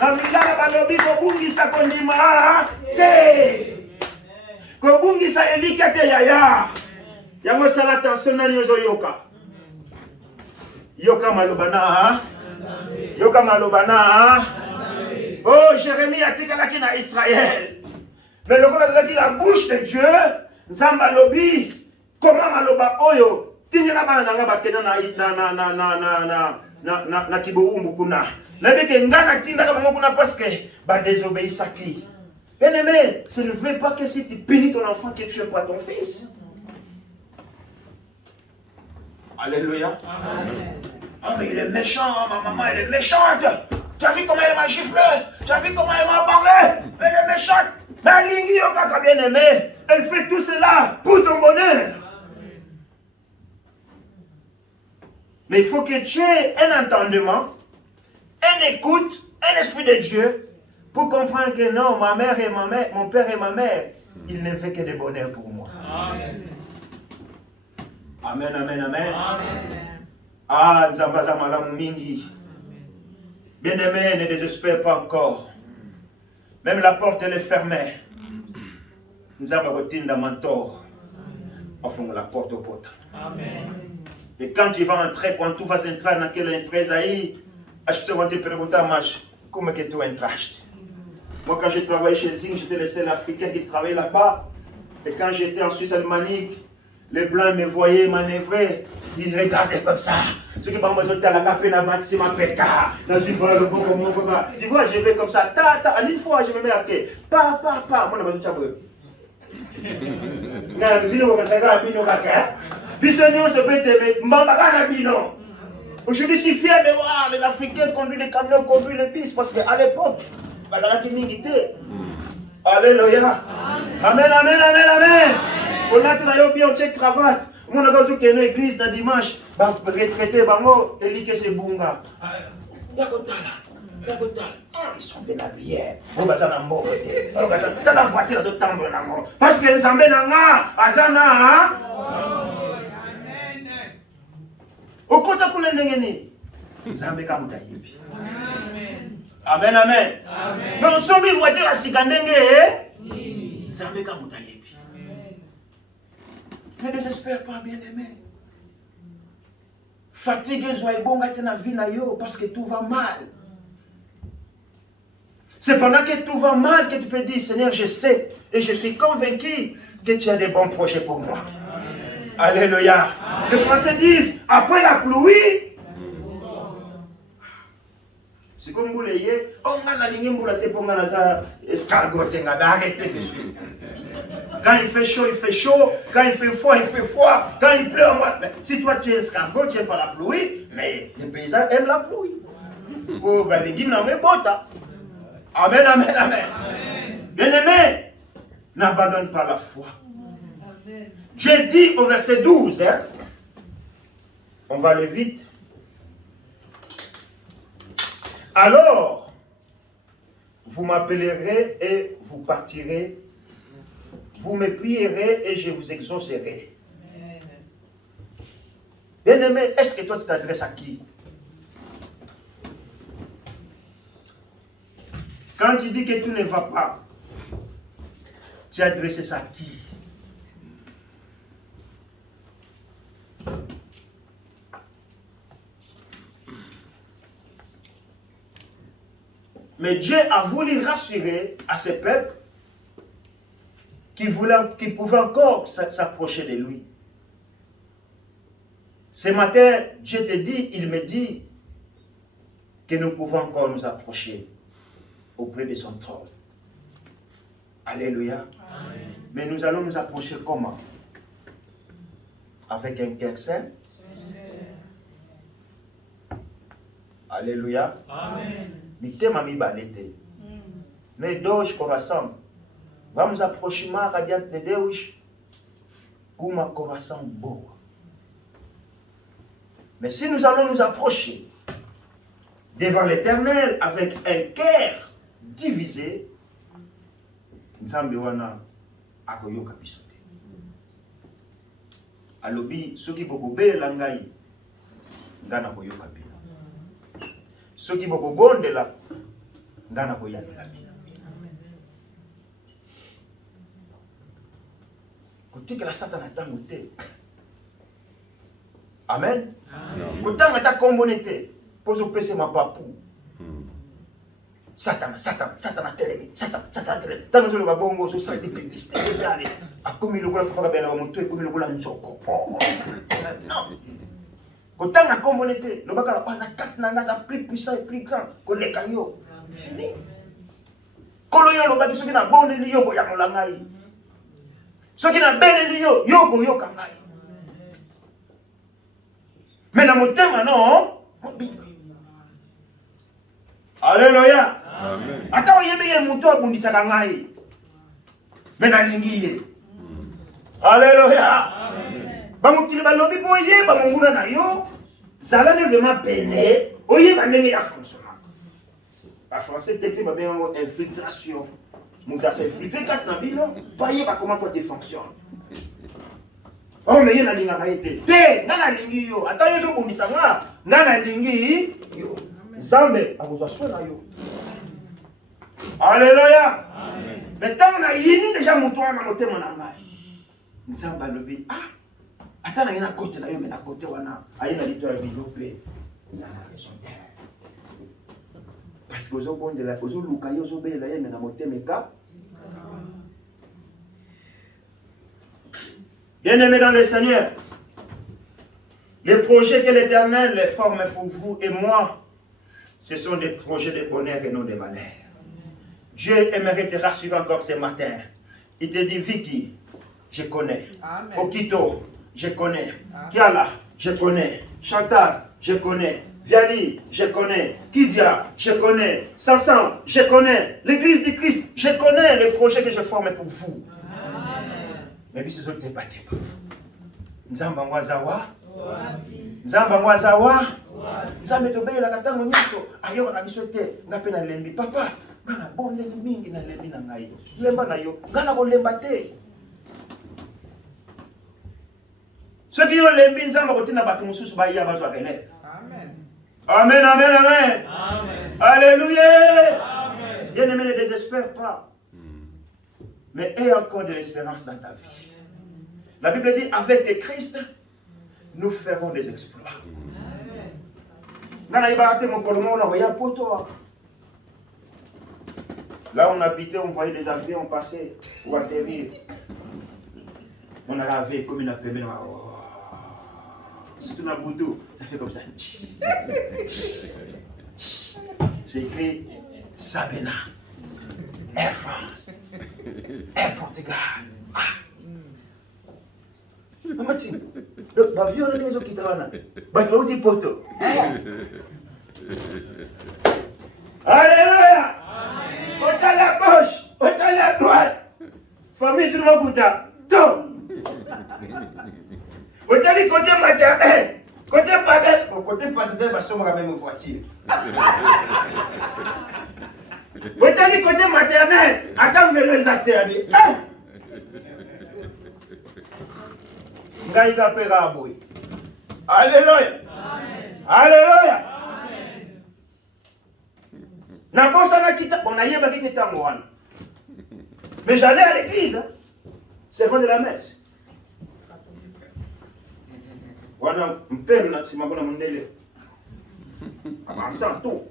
La milana balobi kobungisa kondima te. Kobungisa elika te yaya. Yango sala attention nani ozo yoka. Yoka malobana. Yoka malobana. Oh, Jérémie a dit qu'il a Israël. Mais le roi a dit la bouche de Dieu. Nzamba lobi. Comment maloba oyo. Tinyana bana nga bakena na kiboumbu kuna. N'avez ngana tinda kama kuna parce que ba désobéissaki. Bien-aimé, ce ne veut pas que si tu bénis ton enfant que tu n'aimes pas ton fils. Alléluia. Amen. Ah mais il est méchant, ma maman elle est méchante. Tu as vu comment elle m'a giflé? Tu as vu comment elle m'a parlé? Elle est méchante. Mais Lingi Okaka bien-aimé, elle fait tout cela pour ton bonheur. Mais il faut que tu aies un entendement, une écoute, un esprit de Dieu pour comprendre que non, ma mère et mon père et ma mère, ils ne font que des bonheurs pour moi. Amen. Amen, amen, amen. Amen. Ah, Nzambazamala Mingi. Bien-aimé, ne désespère pas encore. Même la porte, elle est fermée. Nzambagotinda mentor. Enfin, la porte au pote. Amen. Et quand tu vas entrer, quand tu vas entrer dans quelle empresa aí, as pessoas vão te perguntar, mas como é que tu entraste? Moi, quand j'ai travaillé chez Zing, j'étais le seul Africain qui travaillait là-bas. Et quand j'étais en Suisse alémanique, les Blancs me voyaient manœuvrer. Ils regardaient comme ça. Ceux qui m'ont dit, la capée n'a pas ma péta. Dans une fois, le bon comme moi. Tu vois, je vais comme ça. Ta, une fois, je me mets à quai. Pa. Moi, je me dis, aujourd'hui, je suis fier de voir les Africains conduire les camions, conduire les bis. Parce qu'à l'époque, il y a qui m'invitait. Alléluia. Amen, amen, amen, amen. On a dit bien, on check cravate. On a dit qu'il y a une église dans dimanche. Retraité, bango, et que c'est bunga. Ils sont bien habillés. On va s'en emborder. On va s'en la voiture de temps. Parce que les ambés nanga, azana. Au côté qu'on est n'engagé. Zambé kamuta yebi. Amen, amen. Mais on s'en met voiture à Sikandenge. Zambé kamuta yebi. Ne désespère pas, bien-aimé. Fatigué, joie bon, gâté na vie na yo, parce que tout va mal. C'est pendant que tout va mal que tu peux dire, Seigneur, je sais et je suis convaincu que tu as des bons projets pour moi. Amen. Alléluia. Amen. Les Français disent, après la pluie, c'est comme vous l'ayez, on a ligné pour la tête pour la escargot, arrêtez de suite. Quand il fait chaud, il fait chaud. Quand il fait froid, il fait froid. Quand il pleut, moi. Si toi tu es escargot, tu n'aimes pas la pluie, mais les paysans aiment la pluie. Oh, ben les guides n'en mettent pas. Amen, amen, amen. Bien-aimé, n'abandonne pas la foi. Amen. Dieu dit au verset 12, hein, on va aller vite. Alors, vous m'appellerez et vous partirez. Vous me prierez et je vous exaucerai. Bien-aimé, est-ce que toi tu t'adresses à qui? Quand tu dis que tout ne va pas, tu adresses ça à qui? Mais Dieu a voulu rassurer à ce peuple qui pouvaient encore s'approcher de lui. Ce matin, Dieu te dit, il me dit que nous pouvons encore nous approcher auprès de son trône. Alléluia. Amen. Mais nous allons nous approcher comment? Avec un cœur saint. Alléluia. Amen. Mais doge coração. Vamos aproximar diante de Deus com uma coração boa. Mais si nous allons nous approcher devant l'Éternel avec un cœur divisé, Nzambe wana akoyoka biso te. Alobi soki bokobela ngai ngana koyoka bino. Soki bokobondela ngana koyamela bino. Kotikela Satana tango te. Amen. Kotanga ta kombone te. Pozo pese mapapu. Satana telemi. Satana telemi. Tango zolo babongo so site publicité dale. Akomi lokola kopaka bela moto ekomi lokola nzoko. Non. Kotanga kombone te. Lobaka la pasa kat nanga za plus puissant et plus grand. Koleka yo. Fini. Kolo yo lobaki soki na bonde ni yo ko yamola ngai. Soki na bele ni yo ko yo kangai. Mais dans mon thème, non. Alléluia. Amen. Attends, il y a un mouton à bondissa kangai. Mais dans l'ingi. Alléluia. Bamutili balobi boye, bamunguna na yo. Zala ne vraiment peine. Oye, banenge ya fonctionnement. En français, t'écris bien infiltration. Mouta s'infiltrer quatre nabilo. Voyez pas comment toi tu fonctionnes. Oh, mais il y a une lingue. Té, nana lingi yo. Attends, il y a un bonissanga. Nana lingi yo. Zambe, à vous assurer yo. Alléluia. Mais tant on a yini déjà mon toit, ma moté mon angai. Nzamba lobi. Ah, attends, il y a un côté là, mais à côté wana. Aïe na lito ya bilopé. Nana raison. Parce que aux bon de la, aux luka yo zo be la ye mais na moté meka. Bien-aimés dans le Seigneur, les projets que l'Éternel forme pour vous et moi, ce sont des projets de bonheur et non de malheur. Dieu aimerait te rassurer encore ce matin. Il te dit, Vicky, je connais. Amen. Okito, je connais. Amen. Kiala, je connais. Chantal, je connais. Viens dire, je connais. Kidia, je connais. Sansan, je connais. L'église du Christ, je connais le projet que je forme pour vous. Mais puis ce n'était pas débat. Nzamba mwazawa. Nzamba mwazawa. Nzambe tobe la katango nyoso. Ayo kabiso te. Ngape na lembi. Papa, ngana bonde mingi na lembi na ngai. Lemba na yo. Ngana ko lemba te. Ceux qui ont lembi nzamba ko tina batu mususu ba iya bazwa kelele. Amen, amen, amen. Amen. Alléluia. Amen. Bien-aimé, ne désespère pas. Mais aie encore de l'espérance dans ta vie. La Bible dit, avec Christ, nous ferons des exploits. Là, on habitait, on voyait des avions passer pour atterrir. On a lavé comme une appelée. Surtout dans le bouton, ça fait comme ça. C'est écrit Sabena, Air France, Air Portugal. Ah! Donc, l'avion est les autres qui travaillent. Tu vas dire poto. Alléluia! Ôtez la gauche, ôtez la droite. Famille, tout le monde goûte. Tout. Ôtez le côté maternel. Côté paternel. Côté paternel, parce qu'on va même une voiture. Ôtez le côté maternel. Attends, vélo exacteur. Alléluia. Alléluia. On a eu un temps. Mais j'allais à l'église, servant de la messe. Voilà, un père n'a pas de mondele. Avançant tout.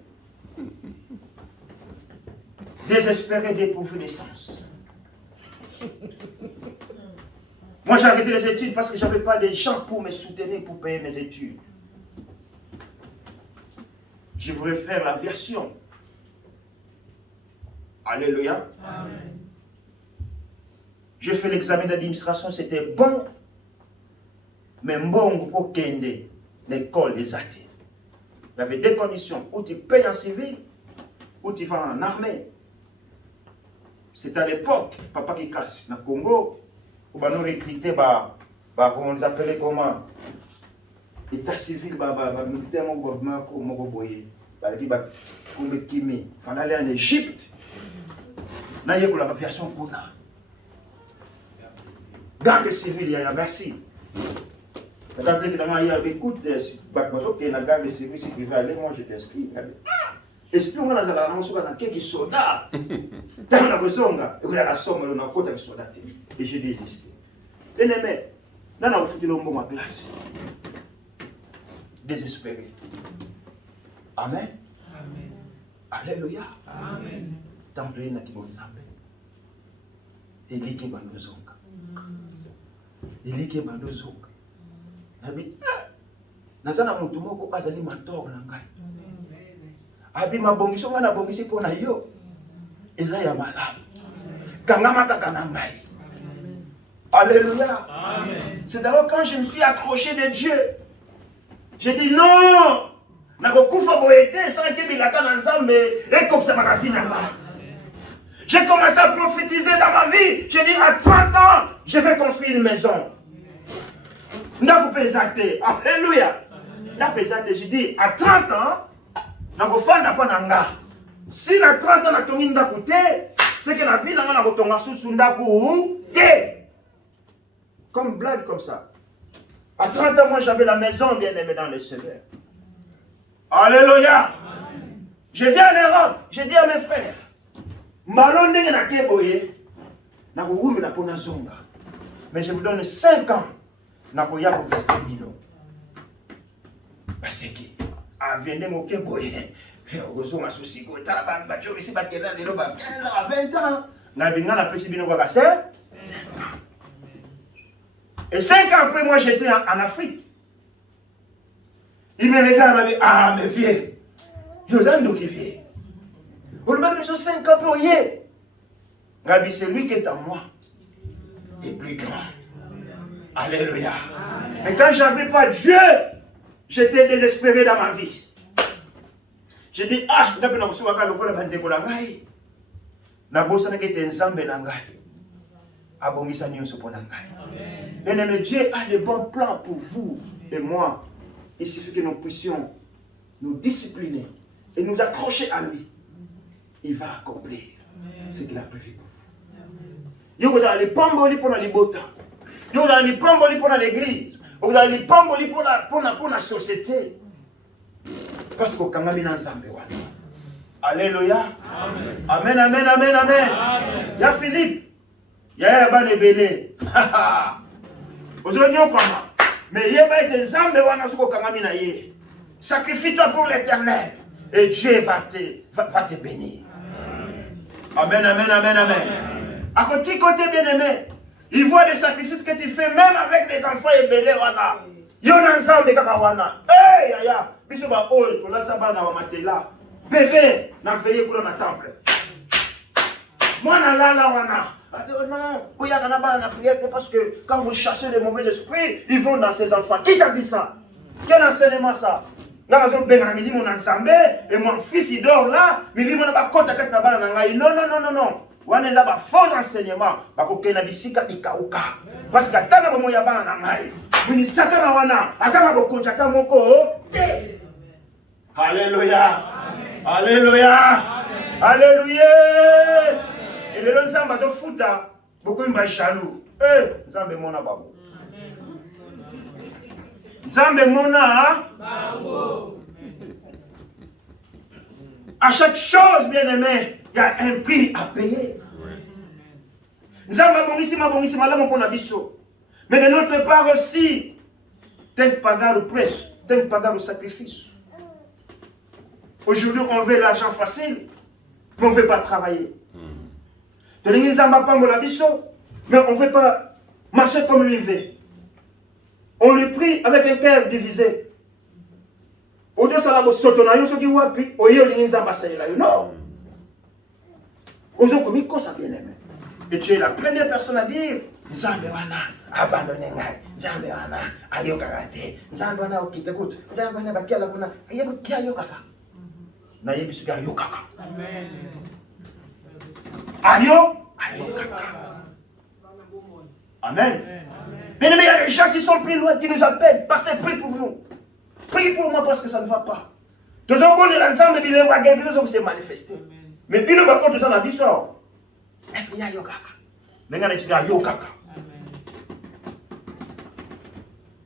Désespéré, dépourvu de sens. Moi, j'ai arrêté les études parce que je n'avais pas de gens pour me soutenir, pour payer mes études. Je voulais faire l'aviation. Alléluia. Amen. J'ai fait l'examen d'administration, c'était bon. Mais bon, pour kende, l'école des athées. Il y avait deux conditions. Ou tu payes en civil, ou tu vas en armée. C'était à l'époque, papa qui casse, dans le Congo. Ou nous recruter, comment on les appelait comment? État civil, militaire, mon gouvernement, mon gouvernement, il fallait aller en Égypte. Là, il y a l'aviation pour nous. Garde civile, il y a merci. Quand il y a écoute, la garde civile, si tu veux aller, moi je t'inscris. Esprit, on a la annonce sur quelques soldats. Dans la maison, il y a la somme, on a côté de soldats. Et j'ai désisté. Bien aimé, là, on a foutu le mot ma classe. Désespéré. Amen. Amen. Alléluia. Amen. Temple na kibonzambe. Elike bandozonga. Elike bandozonga. Nabi nazana mutu moko azali mentor na ngai. Abi mabongiso ngana bongisi pona yo. Eza ya malamu. Kangama kaka na ngai. Alléluia. Amen. C'est alors quand je me suis accroché de Dieu, j'ai dit non. J'ai commencé à prophétiser dans ma vie. J'ai dit à 30 ans, je vais construire une maison. Alléluia. J'ai dit à 30 ans, si à 30 ans, c'est que la vie n'a pas comme blague comme ça. À 30 ans, moi j'avais la maison bien aimée dans le Seigneur. Alléluia. Amen. Je viens en Europe, je dis à mes frères, mais je vous donne 5 ans pour visiter Bino. Parce que, à venir mon Kéboye, à 20 ans, et 5 ans après, moi j'étais en Afrique. Il me regarde et me dit, ah, mais vieux, Josando qui vient. Vous le mettez sur 5 ans pour y aller. Rabbi, c'est lui qui est en moi. Et plus grand. Alléluia. Mais quand je n'avais pas Dieu, j'étais désespéré dans ma vie. Je dis, ah, je vais vous dire que bandeko na ngai. Na bosa na kete nzambe na ngai. Abongisa nyonso pona ngai. Bien-aimé, Dieu a de bons plans pour vous et moi. Il suffit que nous puissions nous discipliner et nous accrocher à lui. Il va accomplir ce qu'il a prévu pour vous. Vous allez pamboli pour la libota. Vous allez pamboli pour l'église. Vous allez pamboli pour la société. Parce que quand même alléluia. Amen, amen, amen, amen. Il y a Philippe. Il y a Yaban et Béné. Aujourd'hui, on commence. Mais il y a des âmes qui sacrifie-toi pour l'éternel. Et Dieu va te bénir. Amen, amen, amen, amen. À côté, bien-aimé, il voit des sacrifices que tu fais, même avec les enfants et belé, wana. Il y a un ensemble de kakawana. Hey, yaya. Biso ba ol, on a ça ba na matela. Bébé, n'a veillé pour le temple. Moi, na la wana. Non, vous avez la prière parce que quand vous chassez les mauvais esprits, ils vont dans ces enfants. Qui t'a dit ça? Quel enseignement ça? Mon ensemble et mon fils il dort là, mais il m'a pas compte à non, non, non, non, non. On est là, faux enseignement. Parce que parce que tant que moya bana ngai, ni satana wana, azama ko konjata moko. Alléluia. Alléluia. Alléluia. Et le nzamba zo futa, beaucoup mba jaloux. Nzambe mona babo. Nzambe mona babo. À chaque chose, bien-aimé, il y a un prix à payer. Nzamba bongisi malamu pona biso. Mais de notre part aussi, t'es pagar le prix, t'es pagar le sacrifice. Aujourd'hui, on veut l'argent facile, mais on ne veut pas travailler. Mais on ne veut pas marcher comme lui veut. On lui prie avec un cœur divisé. Non. Et tu es la première personne à dire Nzambe wana abandonné ngai, Nzambe wana ayokaka te, Nzambe wana okite kutu, Nzambe wana bakiala kuna ayokaka. Na yebisu ayokaka. Amen. Ayokaka. Amen. Mais il y a des gens qui sont plus loin, qui nous appellent. Pasteur, prie pour nous. Prie pour moi parce que ça ne va pas. Nous avons bon ensemble, mais les gens se manifester. Mais puis nous va contre ça dans l'histoire. Est-ce qu'il y a yokaka? Maintenant, il y a yokaka.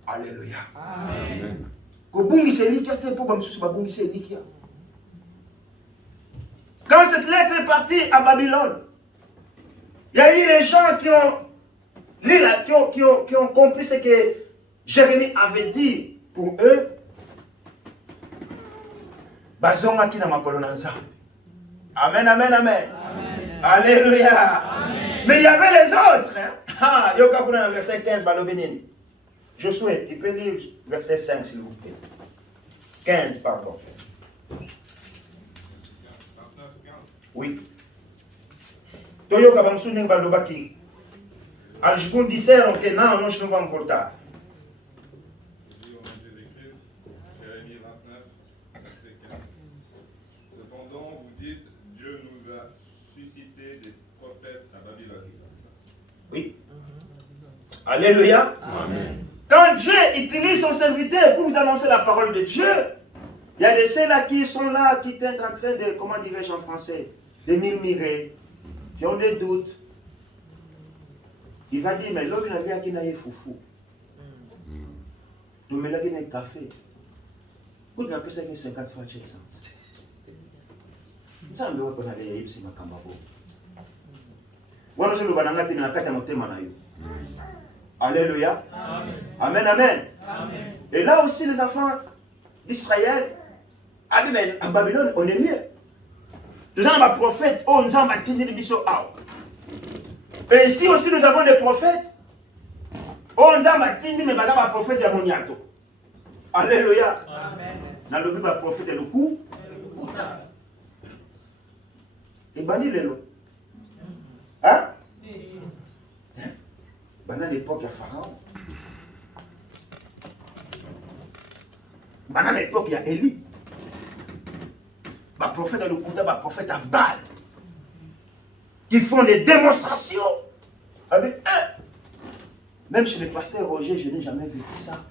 Alléluia. Amen. Quand cette lettre est partie à Babylone, il y a eu les gens qui ont compris ce que Jérémie avait dit pour eux. Amen, amen, amen. Alléluia. Amen. Mais il y avait les autres. Ah, Yoka verset 15, Balobénine. Josué, tu peux lire verset 5, s'il vous plaît. 15, pardon. Oui. Toyoka Bamsuning Balobaki. Aljikun disait que non, je ne vais pas me porter. Jérémie 29, verset 15. Cependant, vous dites, Dieu nous a suscité des prophètes à Babylone. Oui. Alléluia. Amen. Quand Dieu utilise son serviteur pour vous annoncer la parole de Dieu, il y a des ceux-là qui sont là, qui sont en train de, comment dirais-je en français, de murmurer, qui ont des doutes. Il va dire, mais l'homme n'a qui n'a foufou. Donc, il a un café. Vous avez ça 50 fois chez ça. Nous avons dit qu'on allait y aller, ma camabo. Alléluia. Amen, amen. Et là aussi, les enfants d'Israël, à Babylone, on est mieux. Nous avons un prophète, oh, nous avons un biso. Et ici aussi, nous avons des prophètes. Oh, nous avons un prophète de Moniato. Alléluia. Dans le Bible, le prophète est le coup. Et bani les lots. Hein? Pendant l'époque, il y a Pharaon. Pendant l'époque, il y a Élie. prophètes à l'Okuta, prophètes à Baal, qui font des démonstrations. Avec eux. Même chez le pasteur Roger, je n'ai jamais vécu ça.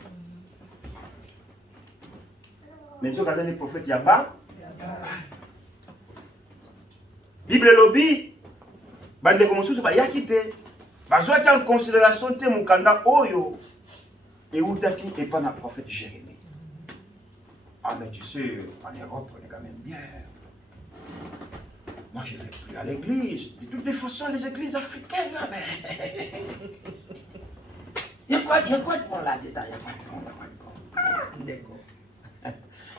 Mais quand les prophètes, il y a pas. Bible lobby, bande comme sous ba yakite. Bazwa en considération te mukanda oyo et outaki et pas na prophète Jérémie. Ah mais tu sais, en Europe on est quand même bien. Moi je ne vais plus à l'église. De toutes les façons, les églises africaines là, mais il y a quoi de bon là-dedans? Il y a quoi de bon? D'accord.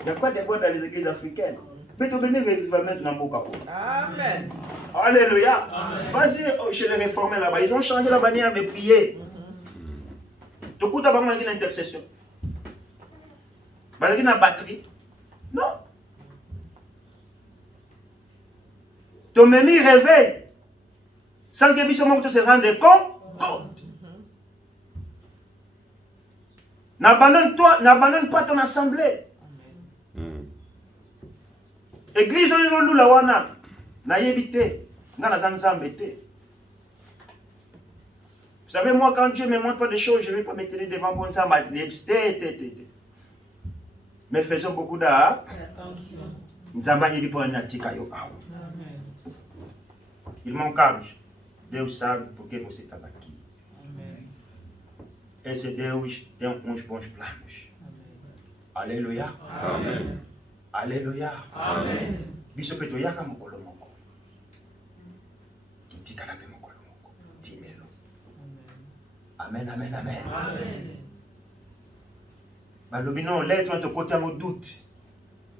Il y a quoi de bon dans les églises africaines? Mais tu peux venir mettre dans mon capot. Amen. Alléluia. Vas-y chez les réformés là-bas. Ils ont changé la manière de prier. Tu écoutes avant une intercession. Vas-y une batterie. Non. Ton mémi réveille. Sans que tu se rende compte. N'abandonne pas ton assemblée. Église oyo la wana na yebite ngana zanzambe te. Vous savez, moi quand Dieu me montre pas des choses, je ne vais pas me tenir devant bon samba. Mais faisons beaucoup d'attention. Nzamba yebi po na tika yo awo. Il m'encourage. Deus sabe porque você está aqui. Esse Deus tem uns bons planos. Alléluia. Amen. Alléluia. Amen. Biso peto yaka mokolo moko. Tutikala pe mokolo moko. Timelo. Amen, amen, amen. Amen. Balobi non, l'être est au côté de doute.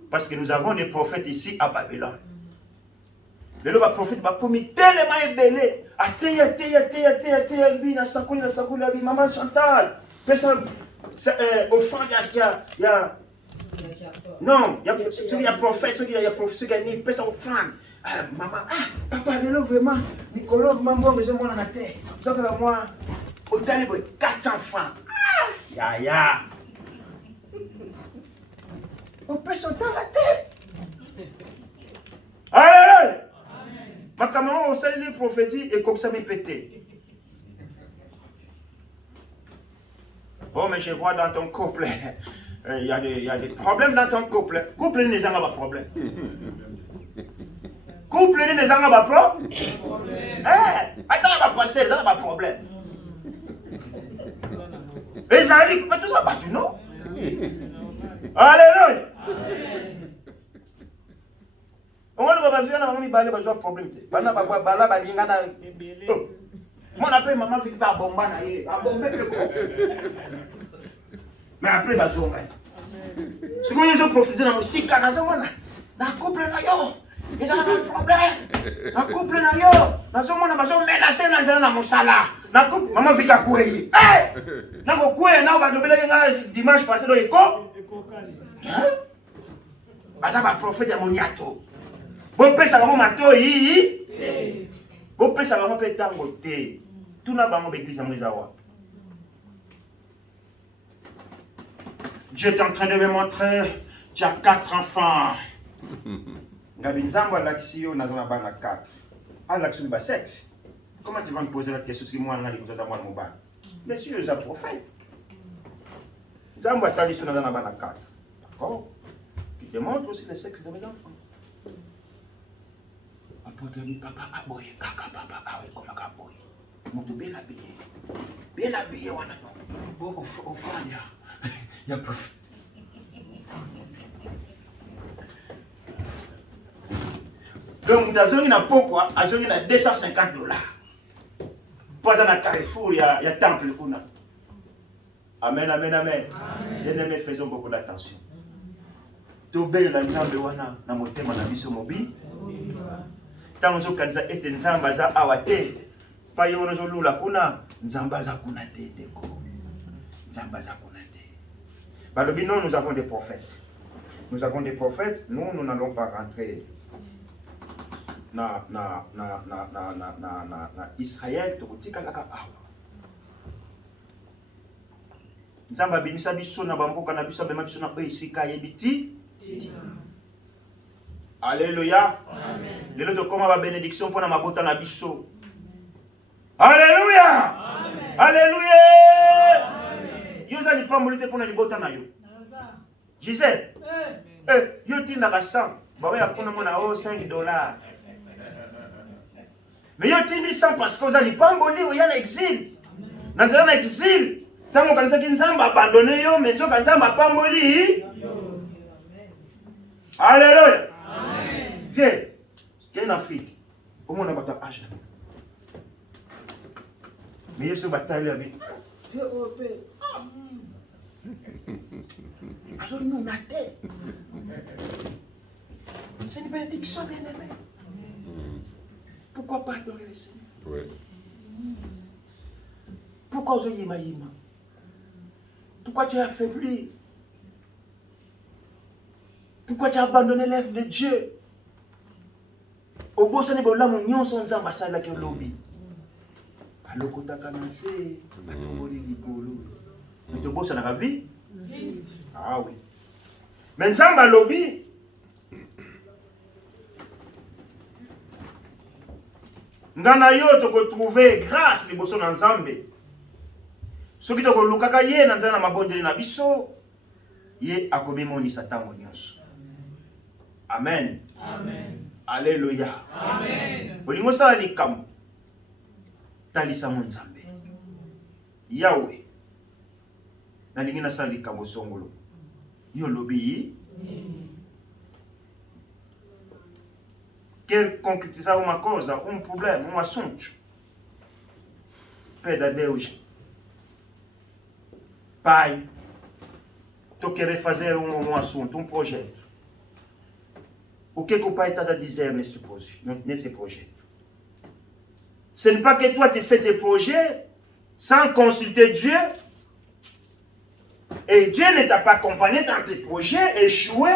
Parce que nous avons des prophètes ici à Babylone. Le prophète va commis tellement ébélé. Ateya, bina, sakuli, maman Chantal. Fais ça, offrande, il y a. Non, il y a prophète, ceux qui ont fait ça offrande. Maman, papa, là vraiment, Nicolas, maman, mais je m'en ai tête. Donc, moi, au talibé, 400 francs. Ya. On peut sauter la tête. Allez! Ma camarade, on sait les prophéties et comme ça m'est pété. Bon, mais je vois dans ton couple, il y a des problèmes dans ton couple. Couple n'est pas de problème. Couple n'est pas de problème. Attends, on va passer, ça n'a pas de problème. Et ça dit, mais tout ça battu, non? Alléluia! On va faire un problème. Moi, on appelle maman Philippe à bomba. Mais après, ce qu'on a profité dans le musique, dans le couple, ils ont un problème. Dans le couple, ils ont menacé dans mon salaire. Maman Philippe à courir. Dans le courir, dimanche passé, dans l'école. Ça va prophète de mon yato. Bon pesa bango matoi. Bon pesa bango pe tango te. Tout na bango l'église à Mozawa. Dieu est en train de me montrer, tu as 4 enfants. Ngabi nzambo alakisi yo nazana bana 4. Alakisi ba sexe. Comment tu vas me poser la question si moi ngali kuzaza mwana mobana? Monsieur, je suis prophète. Nzambo atali so nazana bana 4. D'accord? Qui te montre aussi le sexe de mes enfants. Apôtre dit, papa a boyé, kaka, papa a oui, comme a boyé. Moutou bien habillé. Bien habillé, wana non. Bon, au fond, il y a prophète. Donc, dans une pourquoi, à zone il a $250. Pas dans le carrefour, il y a temple. Amen, amen, amen. Bien-aimés, faisons beaucoup d'attention. Tobé la nzambe wana na motema na biso mobi. Tant zo kanisa ete nzamba za awate. Pa yo no lula kuna nzamba za kuna te deko. Nzamba za kuna te. Balobi non, nous avons des prophètes. Nous avons des prophètes, nous n'allons pas rentrer na Israël to tika laka awa. Nzamba bimisa biso na bamboka na biso bema biso na esika yebiti. Alléluia. Lelo tokoma ba bénédiction mpona mabota na biso. Alléluia. Alléluia. Yo za lipamboli te mpona libota na yo. Gisèle. Yo tindaka 100. Bawe akuna mona o $5. Mais yo tindi 100 parce que oza lipamboli oya na exil. Na nzela na exil. Tango kanisaki Nzambe abandonné yo, mais nzoka Nzambe apamboli. Alléluia. Viens. Viens en Afrique. Au moins on a pas âge. Mais il y a ce bataille avec. C'est une bénédiction, bien aimé. Pourquoi pas adorer le Seigneur? Oui. Pourquoi je yima yima? Pourquoi tu es affaibli? Pourquoi tu as abandonné l'œuvre de Dieu? Au beau Seigneur, bon là, mon nion son Nzamba ça là qui est lobby. Alors que tu as commencé, tu as rigolo. Mais tu beau ça dans la vie? Ah oui. Mais Nzamba lobby. Ngana yo to trouver grâce liboso na Nzambe. Soki to lukaka ye na Nzana mabondeli na biso, ye akobimonisa tango nyonso. Amen. Amen. Alléluia. Amen. Bolingo sala likambo. Talisa mo Nzambe. Yahweh. Nalingi na sala likambo songolo. Yo lobi. Quer concretizar uma coisa, problema, um assunto. Pede a Deus. Pai, tu queres fazer um assunto, um projeto. O que o Pai está a dizer nesse projeto? Ce n'est pas que toi tu fais tes projets sans consulter Dieu. Et Dieu ne t'a pas accompagné dans tes projets, échoué.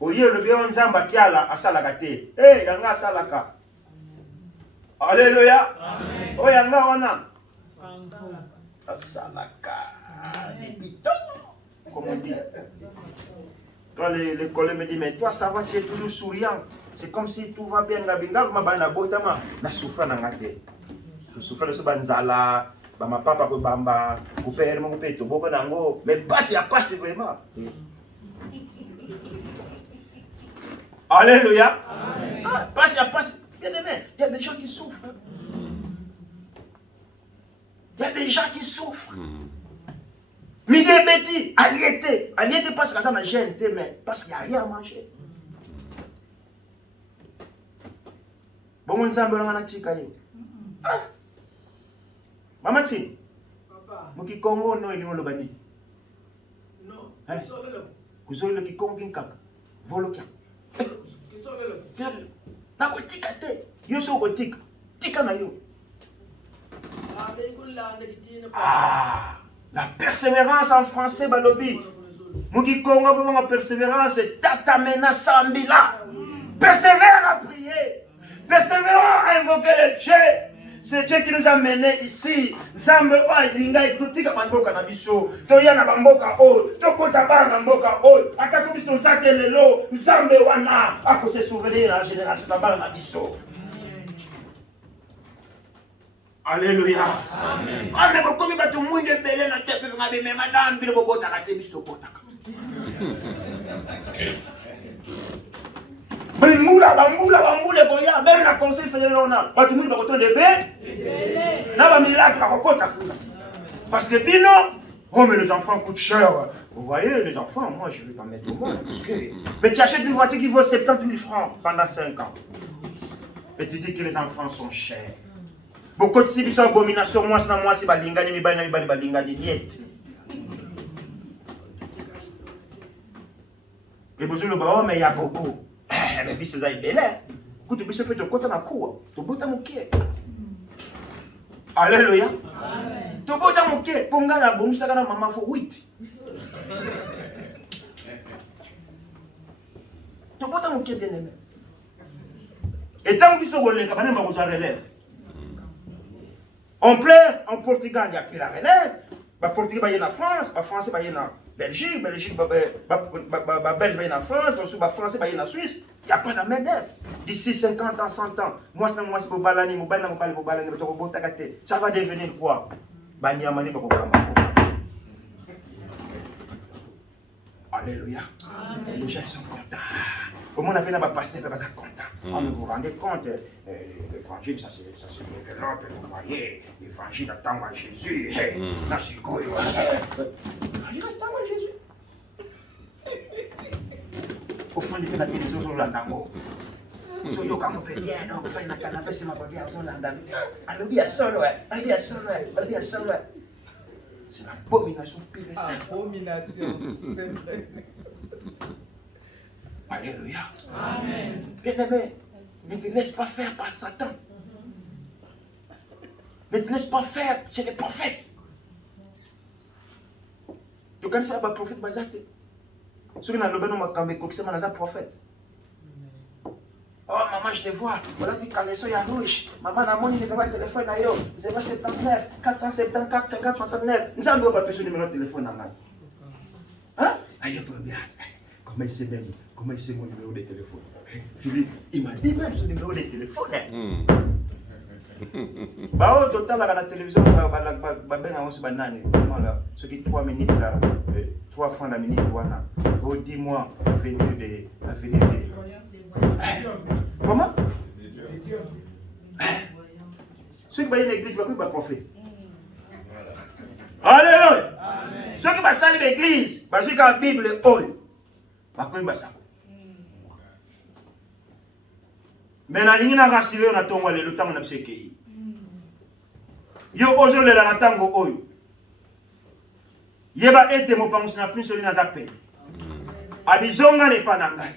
Oye le bien Nzamba kiala asalaka te. Eh yanga asalaka. Alléluia. Amen. Oh yanga wana. Asalaka. Comme on dit. Quand le collègue me dit mais toi ça va, tu es toujours souriant. C'est comme si tout va bien ngabinga ma bana botama na souffra na ngate. Souffra de so banzala, ba ma papa ko bamba, ko père mo ko peto boko nango, mais passe ya passe vraiment. Alléluia. Ah, passe à passe. Bien aimé, il y a des gens qui souffrent. Il y a des gens qui souffrent. Mais des bêtises, aliété parce que ça n'a gêne, mais parce qu'il n'y a rien à manger. Bon, on s'en va dans tika yo. Maman si. Papa. Mo ki Congo no ili ngolo bani. Non. Kuzolo le ki Congo kinkaka. Volo kya. Nakotika te. Yo so kotika. Tika na yo. Ah, la persévérance en français balobi. Muki Congo pour la persévérance tata mena sambila. Persévère à prier. Persévère à invoquer le Dieu. C'est Dieu qui nous a menés ici. Nzambe wa linga ikutika mamboka na biso. Toya na bamboka o, tokota bana mboka o. Atako biso nzate lelo, Nzambe wana ako se souvenir la génération na bana na biso. Alléluia. Amen. Amen. Komi batu mwinde bele na tepe ngabe me madame bilo bobota ka te biso botaka. Bambula koya même na conseil fédéral on a batu mwinde bakotonde be na ba milaki bakokota kuna. Parce que bino, oh mais les enfants coûtent cher. Vous voyez les enfants, moi je vais pas mettre au monde parce que mais tu achètes une voiture qui vaut 70 000 francs pendant 5 ans. Et tu dis que les enfants sont chers. Beaucoup de cibles sont abominations, moi c'est balingani, mi balingani, niet. Et vous le baron, mais il y a beaucoup. Mais puis c'est belle. Écoute, tu peux te côté dans quoi? Tu bottes mon pied. Alléluia. Tu bottes mon pied. Pour nga la bombe, ça gana maman faut 8. Tu bottes mon pied bien aimé. Et tant que tu sois le cabanet, ma vous relève. On pleure en Portugal, il n'y a plus la relève. Le Portugal, il y a en France, le Français, il y a en Belgique, Belgique, Belge, il y a en France, le Français, il y a en Suisse. Il n'y a pas de main-d'œuvre. D'ici 50 ans, 100 ans, moi, c'est Bobalani, ça va devenir quoi? Alléluia. Les gens sont contents. Comment on appelle un pasteur qui est content? Mais vous vous rendez compte, l'évangile, ça c'est développe, vous voyez, l'évangile attend à Jésus. L'évangile attend à Jésus. Au fond, il y a des gens qui ont so yo kamo pe bien no fa na kana pe sima bia so landa alobia solo c'est l'abomination pire. Abomination, c'est vrai. Alléluia. Amen. Bien-aimé, ne te laisse pas faire par Satan. Ne te laisse pas faire chez les prophètes. Tu connais ça, le prophète Bazate? Ceux qui n'ont pas de prophète. Oh, maman, je te vois. Voilà, tu as les à rouge. Maman, n'a mon numéro de téléphone. 079 474 50 69. Nous avons pas ce numéro de téléphone. Hein? Aïe, bien. Comment il sait même? Comment il sait mon numéro de téléphone? Philippe, il m'a dit même son numéro de téléphone. Bah, au total, la télévision, ce qui 3 minutes là, 3 francs la minute, voilà. Oh, dis-moi, l'avenir des. Comment? Ceux qui vont à l'église, ils vont prophète. Alléluia! Ceux qui vont salir l'église, ceux qui ont la Bible, ils vont ça. Mais na lingi na rasile na tongo le temps na psekei. Yo ozo le na tango oyo. Yeba ete mo pangusi na pinso lina za pe. Abizonga ne panangai.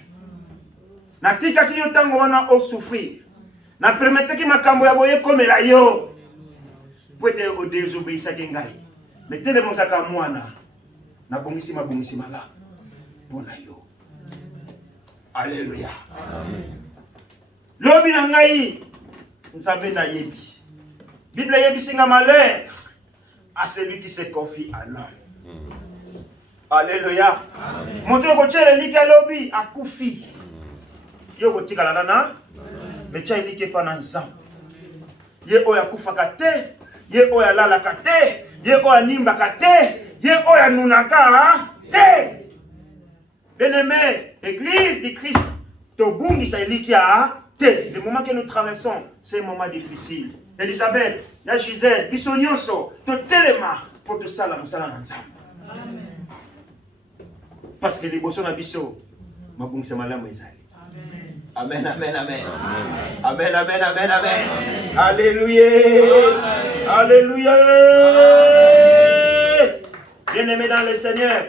Na tika ki yo tango wana o souffrir. Na permette ki makambo ya boye komela yo. Pwete o désobéissa ngai. Metele mozaka mwana. Na bongisi mala. Pona yo. Alléluia. Amen. Lobi na ngai nzambe na yebi. Bible yebi singa malheur à celui qui se confie à l'homme. Alléluia. Moto ko tshele liki lobi akufi. Yo ko tikala nana me tshele liki pa na nzambe. Ye oya kufaka te, ye oya lalaka te, ye oya nimbaka te, ye oya nunaka te. Bien-aimé, église de Christ, tobungi sa liki a le moment que nous traversons, c'est un moment difficile. Elisabeth, la Gisèle, Bissonioso, tout téléma pour tout ça, la moussala ensemble. Parce que les bossons à Bisso, ma bonne c'est malin, Amen, amen, amen. Amen, amen, amen, amen. Alléluia. Alléluia. Bien-aimé dans le Seigneur,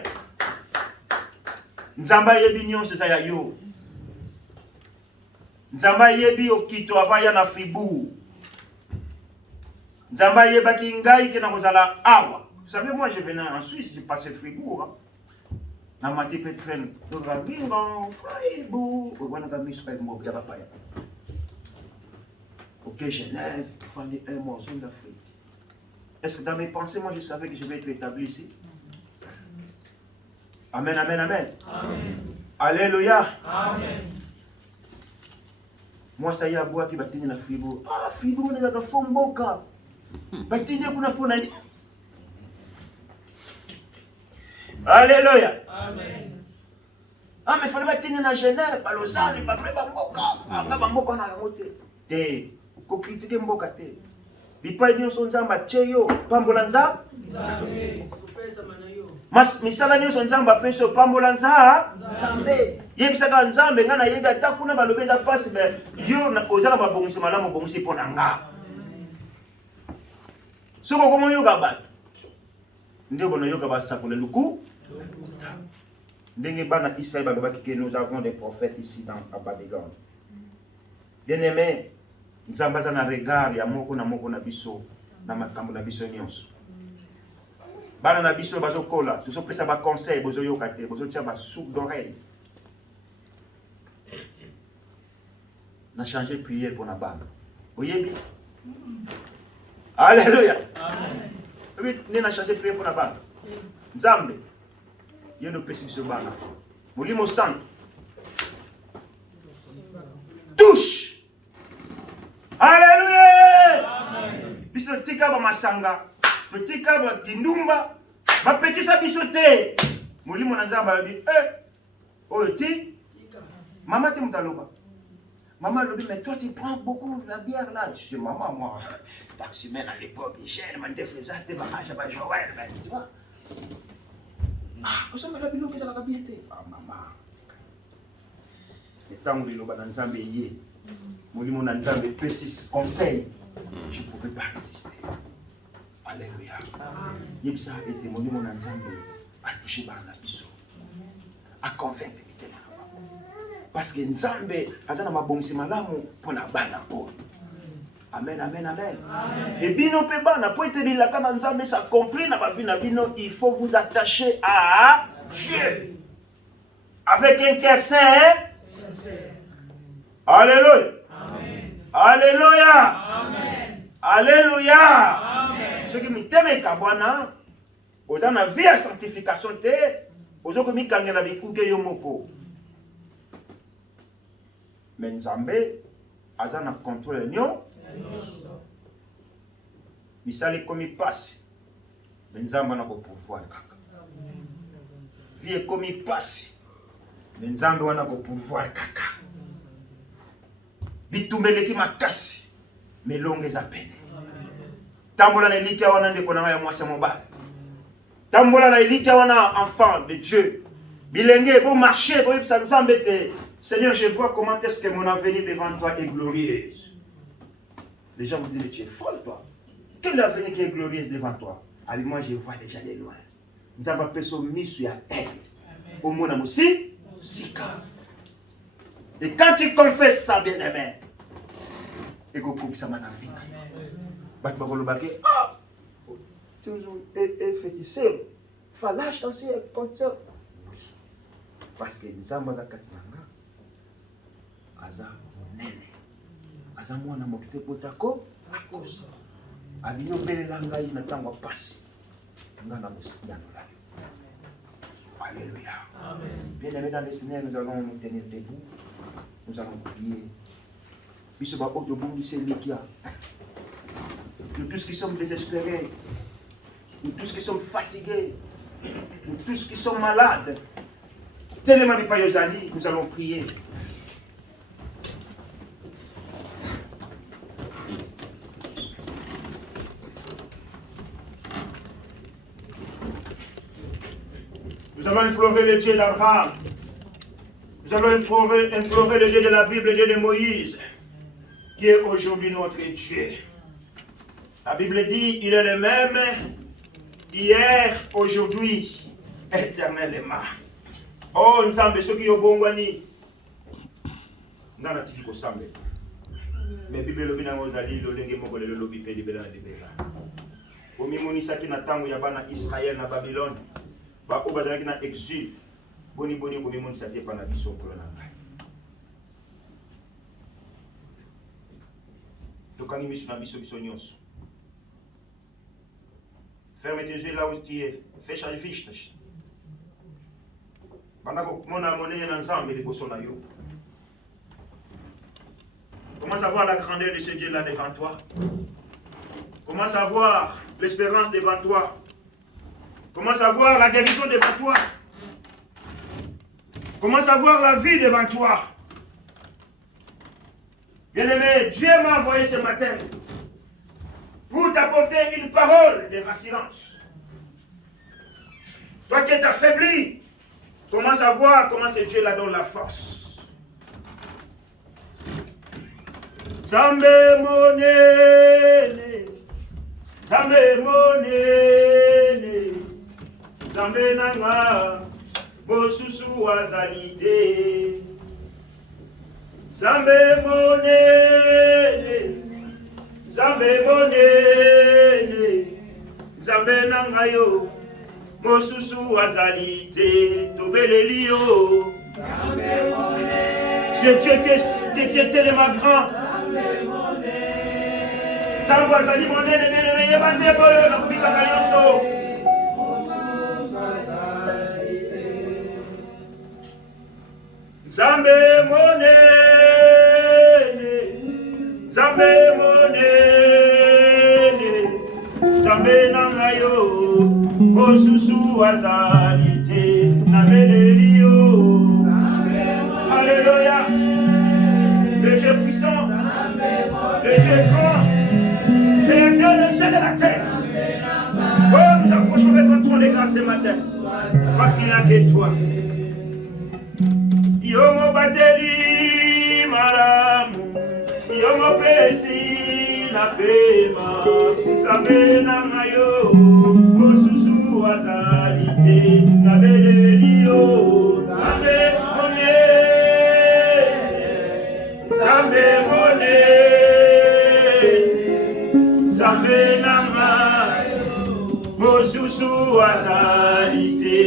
Nzamba yebinyon c'est ça yo. Nzamba yebi okito avaya na Fribourg. Nzamba yeba ki ngai ke na kozala awa. Vous savez, moi je venais en Suisse, j'ai passé Fribourg. Na mati petren do rabingo Fribourg. Wana ka miss pa mo ya papa ya. OK, Genève, il fallait un mois en d'Afrique. Est-ce que dans mes pensées, moi je savais que je vais être établi ici? Amen, amen, amen. Amen. Alléluia. Amen. Moi, ça y est, à boire qui va tenir la Fribourg. Ah, Fribourg, on est dans le fond boca. Va tenir pour la ponani. Alléluia. Amen. Ah, mais il fallait tenir la Genève, pas Lausanne, pas vrai, pas boca. Ah, pas boca, on a monté. T'es, qu'on critique boca, t'es. Il pas dire son zamba, tcheyo, pambolanza. Mas misala nyo nzamba peso pambolanza Nzambe. Yebisaka Nzambe nga na yebi ata kuna balobeza pasi be yo na ozala babongisi malamu bongisi pona nga. Soko komo yoga ba. Ndio bono yoga ba sakole luku. Ndenge bana Israël balobaki que nous avons des prophètes ici dans Babylone. Bien-aimé, Nzamba za na regard ya moko na biso na makambo na biso nyonso. Bana na biso bazokola, tu sopesa ba conseil bozo yoka te, bozo tia ba soupe d'oreille. Na changer prière pour na bana. Oyebi? Alléluia. Amen. Oui, ni na changer prière pour na bana. Nzambe. Yendo pesi biso bana. Molimo santo. totika ba masanga, totika ba kindumba, ba petisa biso te. Molimo na Nzambe abi, oyo ti maman te mutaloba. Maman lobi, mais toi tu prends beaucoup la bière là. Je dis, maman, moi, taximène à l'époque, j'ai demandé faisant te bagage à Joël, tu vois. Ah, vous savez la bilo que ça la bière te. Ah maman. Et tant que biloba na Nzambe yé, molimo na Nzambe petit conseil, je ne pouvais pas résister. Alléluia. Il ça était molimo na Nzambe a touché par la biso, a convaincre les témoins. Parce que Nzambe azana mabongisi malamu pona bana boy. Amen, amen, amen. Et bino pe bana po ete bilaka na Nzambe s'accomplit na ba vie na bino, il faut vous attacher à Dieu. Avec un cœur sincère. Alléluia. Amen. Alléluia. Amen. Alléluia. Amen. Ce qui me teme kabwana, oza na vie à sanctification te, ozo ko mi kangela bikuke yo moko. Mais Nzambe aza na contrôle nyo. Misali komi pasi. Mais Nzambe na ko pouvoir kaka. Vie komi pasi. Mais Nzambe wana ko pouvoir kaka. Bitumbeleki makasi. Melonge za pene. Tambola na elika wana ndeko na ya mwasi mobile. Tambola na elika wana enfant de Dieu. Bilenge bon marcher pour ça Nzambe te. Seigneur, je vois comment est-ce que mon avenir devant toi est glorieuse. Les gens vous disent, tu es folle toi. Quel avenir qui est glorieuse devant toi? Avec moi, je vois déjà de loin. Nous avons appelé son mission à elle. Au monde aussi, Sika. Et quand tu confesses ça, bien-aimé, et que tu ça m'a vie. Ah, toujours féticheur. Fallage dans ces concerts. Parce que nous avons la katinanga. Aza monene. Aza mwana mokite potako akosa. Abino belela ngai na tango pasi. Nga na mosiyano la. Alléluia. Amen. Bien aimé dans le Seigneur, nous allons nous tenir debout. Nous allons prier. Biso ba oto bungise likia. Nous tous qui sommes désespérés. Nous tous qui sommes fatigués. Nous tous qui sommes malades. Tellement nous allons prier. Nous allons implorer le Dieu d'Abraham. Nous allons implorer le Dieu de la Bible, le Dieu de Moïse, qui est aujourd'hui notre Dieu. La Bible dit, il est le même hier, aujourd'hui, éternellement. Oh, Nzambe, ceux qui ont bongwani. Nana tiki sambe. Mais Bible lobi na ngozali lolenge moko le lobi pe libela na libela. Omi monisa ki na tango ya bana Israël na Babylone. Ba o bazalaki na exil. Boni boni komi monisa te pa na biso ko na ngai. Tokani misu na biso biso nyonso. Ferme tes yeux là où tu es. Fecha les fiches. Commence à voir la grandeur de ce Dieu-là devant toi. Commence à voir l'espérance devant toi. Commence à voir la guérison devant toi. Commence à voir la vie devant toi. Bien-aimé, Dieu m'a envoyé ce matin pour t'apporter une parole de rassurance. Toi qui es affaibli, commence à voir comment ce Dieu là donne la force. Zambe monene, Zambe monene, Zambe nanga, bosusu azalide. Zambe monene, Zambe monene, Zambe nanga yo. Mosusu azalite tobelelio. C'est Dieu qui est tellement grand. Zambe azali monene bien aimé banze boyo na kubika kanyoso. Zambe monene, Zambe monene, azalite na belelio. Alléluia. Le Dieu puissant, le Dieu grand, créateur de ciel et la terre. Oh, nous approchons de ton trône de grâce ce matin, parce qu'il n'y a que toi. Yomo bateli malamu, yomo pesi na pema, sabe na mayo, mosusu azalite na belelio, sabe mone, sabe mone, sabe na mayo, mosusu azalite.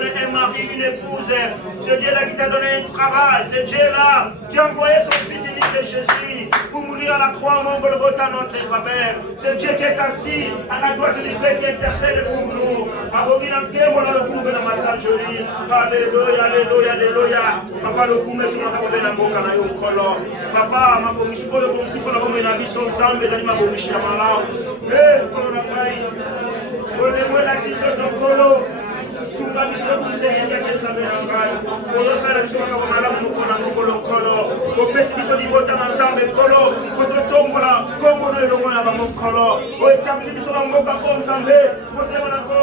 donné un mari, une épouse. Ce Dieu-là qui t'a donné un travail. Ce Dieu-là qui a envoyé son Fils unique de Jésus pour mourir à la croix au Mont Golgotha en notre faveur. Ce Dieu qui est assis à la droite du Père qui intercède pour nous. Alléluia, alléluia, alléluia. Papa, le coup, mais sur la table de la boca, na yokolo. Papa, ma bomishi, pour le bomishi, pour la bomishi, na biso, zambe, na ma bomishi, na malao. Kolo kai. Ole mwela kizo dokolo. Sunga biso le bomishi, na zambe na kai. Oyo sala biso ka mala muko na ngolo kolo. Ko pesi biso di bota na zambe kolo. Ko to tombola, kombo le longo na ba mokolo. O etabli biso na ngoka ko zambe. Ko te na ko.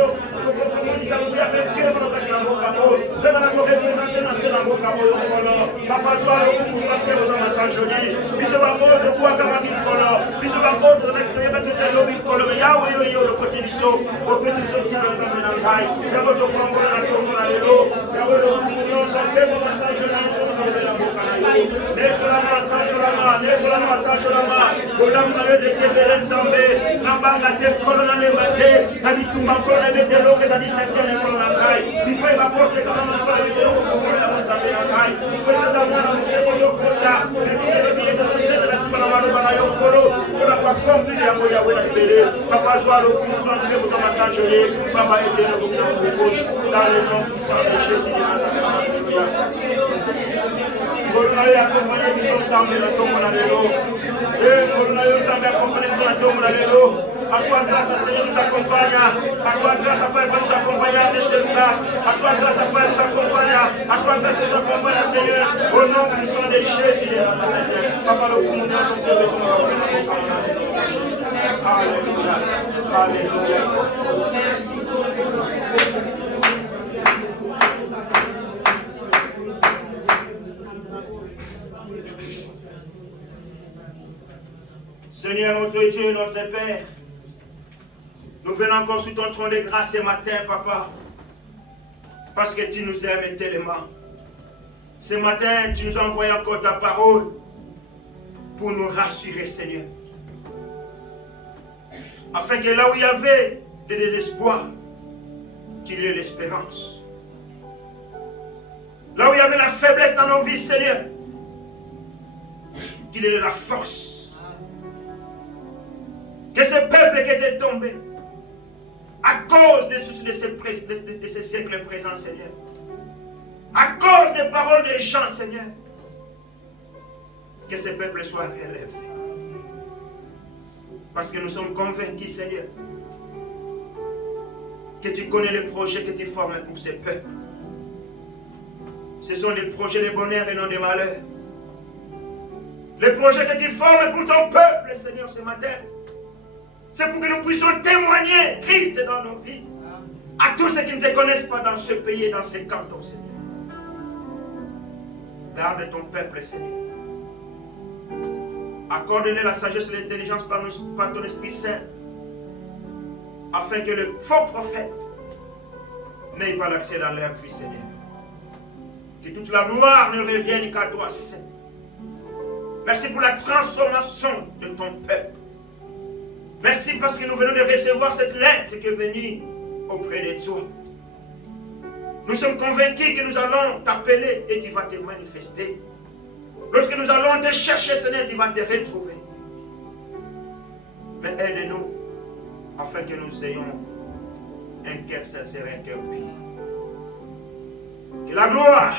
Che da dissenzione con la CAI, si poi va portare con una cosa di Dio, come la nostra della CAI, questa da una non devo io cosa, e che viene da scendere la sua mano ma io colo, ora fa compiti a voi di vedere, papà suolo come sono che posso massaggio lì, papà è vero come un coach, dare non pussare scesi di casa. Corona accompagna mi sono sempre la tomba lelo, corona io sempre accompagna la tomba lelo. A sua graça, Senhor, nos acompanha. A sua graça, Pai, vai nos acompanhar neste lugar. A sua graça, Pai, nos acompanha. A sua graça nos acompanha, Senhor. Au nom de son de Jésus de Nazareth. Papa, le coup, nous sommes tous les deux. Alléluia. Alléluia. Seigneur, notre Dieu, notre Père, nous venons encore sur ton trône de grâce ce matin, Papa, parce que tu nous aimes tellement. Ce matin, tu nous as envoyé encore ta parole pour nous rassurer, Seigneur. Afin que là où il y avait le désespoir, qu'il y ait l'espérance. Là où il y avait la faiblesse dans nos vies, Seigneur, qu'il y ait la force. Que ce peuple qui était tombé, à cause des soucis de ces siècles présents, Seigneur, à cause des paroles des gens, Seigneur, que ce peuple soit relevé. Parce que nous sommes convaincus, Seigneur, que tu connais les projets que tu formes pour ce peuple. Ce sont des projets de bonheur et non de malheur. Les projets que tu formes pour ton peuple, Seigneur, ce matin, c'est pour que nous puissions témoigner Christ dans nos vies. À tous ceux qui ne te connaissent pas dans ce pays et dans ces cantons, Seigneur. Garde ton peuple, Seigneur. Accorde-les la sagesse et l'intelligence par ton Esprit Saint, afin que le faux prophète n'ait pas l'accès dans leur vie, Seigneur. Que toute la gloire ne revienne qu'à toi, Seigneur. Merci pour la transformation de ton peuple. Merci parce que nous venons de recevoir cette lettre qui est venue auprès de toi. Nous sommes convaincus que nous allons t'appeler et tu vas te manifester. Lorsque nous allons te chercher, Seigneur, tu vas te retrouver. Mais aide-nous afin que nous ayons un cœur sincère et un cœur pur. Que la gloire,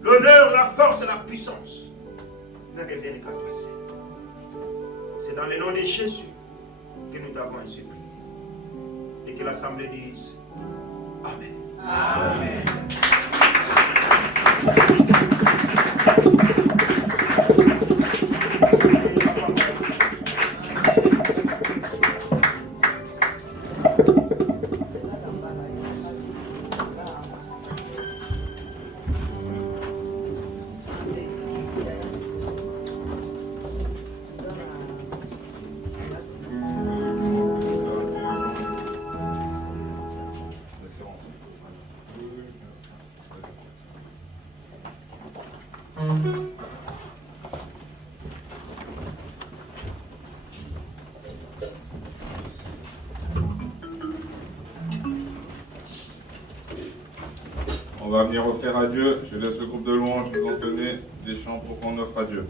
l'honneur, la force et la puissance ne reviennent qu'à toi, Seigneur. C'est dans le nom de Jésus que nous t'avons ainsi prié. Et que l'Assemblée dise Amen. Amen. On va venir offrir à Dieu. Je laisse le groupe de louanges nous entonner des chants pour qu'on offre à Dieu.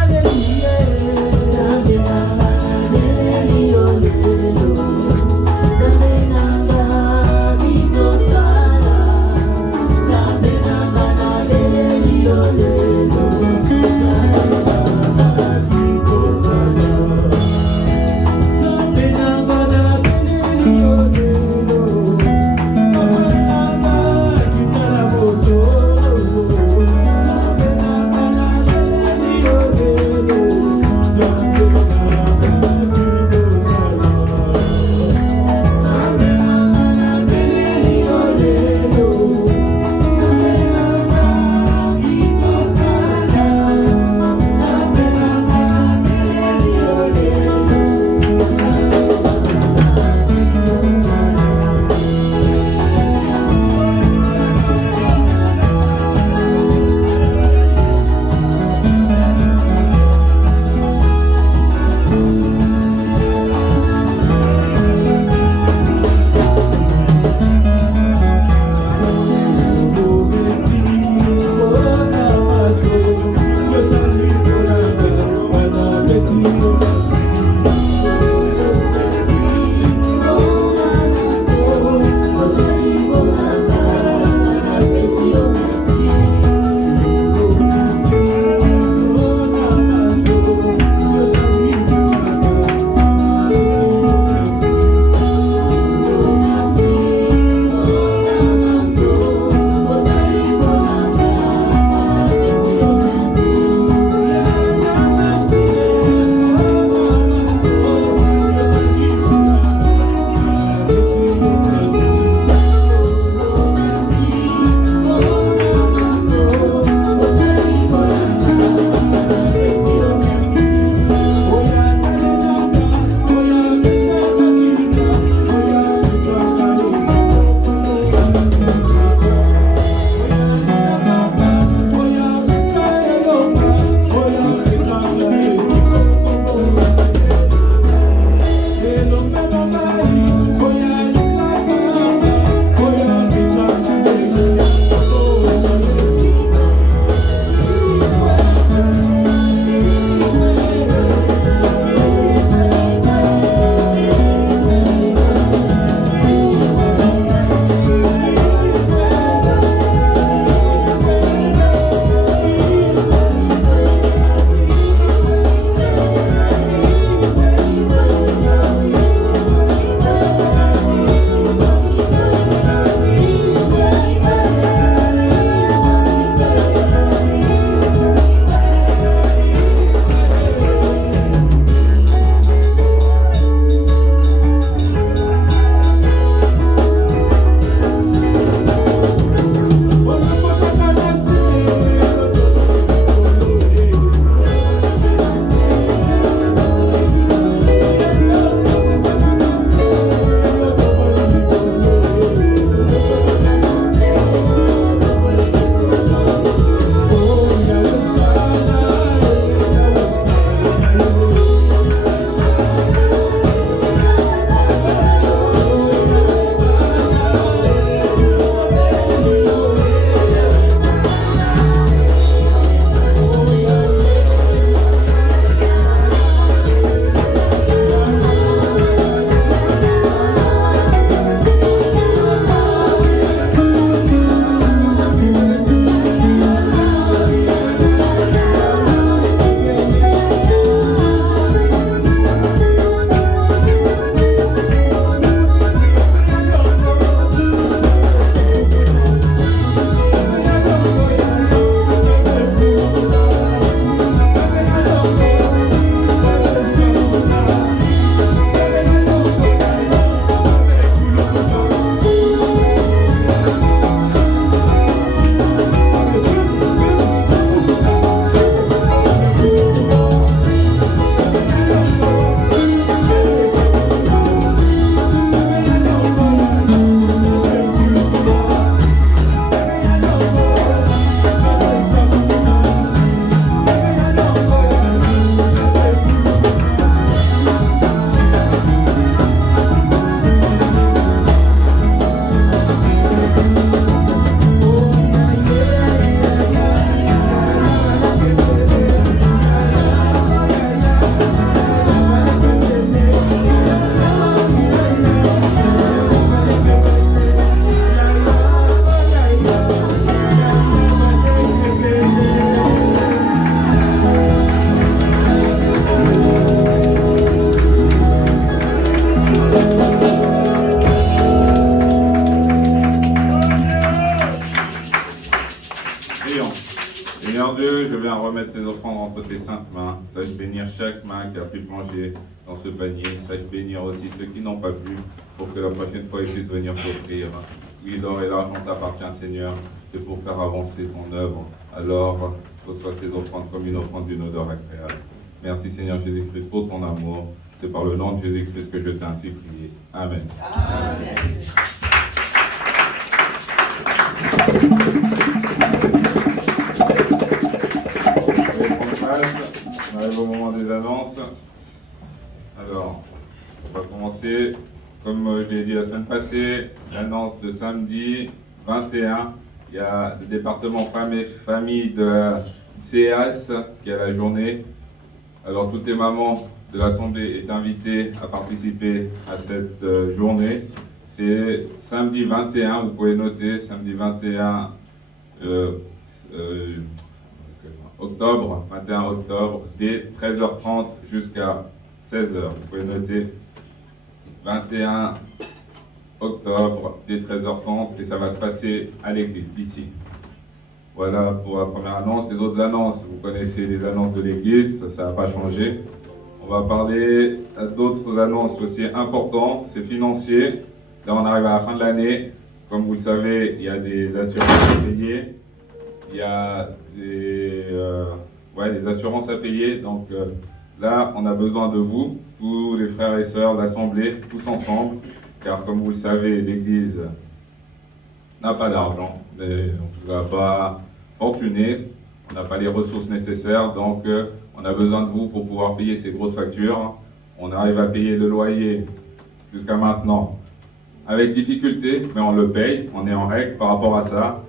Hallelujah. entre tes saintes mains. Sache bénir chaque main qui a pu plonger dans ce panier. Sache bénir aussi ceux qui n'ont pas pu, pour que la prochaine fois ils puissent venir t'offrir. Oui, l'or et l'argent t'appartient, Seigneur. C'est pour faire avancer ton œuvre. Alors, reçois ces offrandes comme une offrande d'une odeur agréable. Merci, Seigneur Jésus-Christ, pour ton amour. C'est par le nom de Jésus-Christ que je t'ai ainsi prié. Amen. Amen. On arrive au moment des annonces. Alors, on va commencer. Comme je l'ai dit la semaine passée, l'annonce de samedi 21, il y a le département femmes et familles de CEAS qui a la journée. Alors, toutes les mamans de l'Assemblée est invitée à participer à cette journée. C'est samedi 21, vous pouvez noter, samedi 21 octobre, 21 octobre, dès 13h30 jusqu'à 16h. Vous pouvez noter 21 octobre, dès 13h30, et ça va se passer à l'église, ici. Voilà pour la première annonce. Les autres annonces, vous connaissez les annonces de l'église, ça n'a pas changé. On va parler d'autres annonces aussi importantes, c'est financier. Là, on arrive à la fin de l'année. Comme vous le savez, il y a des assurances à payer. Il y a des assurances à payer. Donc là, on a besoin de vous, tous les frères et sœurs, l'Assemblée, tous ensemble. Car comme vous le savez, l'Église n'a pas d'argent, en tout cas pas fortuné. On n'a pas les ressources nécessaires. Donc on a besoin de vous pour pouvoir payer ces grosses factures. On arrive à payer le loyer jusqu'à maintenant avec difficulté, mais on le paye, on est en règle par rapport à ça.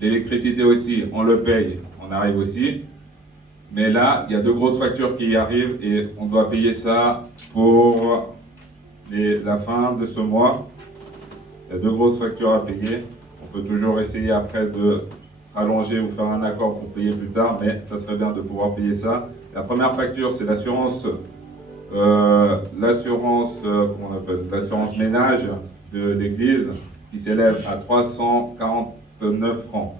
L'électricité aussi, on le paye, on arrive aussi. Mais là, il y a deux grosses factures qui arrivent et on doit payer ça pour la fin de ce mois. Il y a deux grosses factures à payer. On peut toujours essayer après de rallonger ou faire un accord pour payer plus tard, mais ça serait bien de pouvoir payer ça. La première facture, c'est l'assurance ménage de l'église qui s'élève à 349 francs.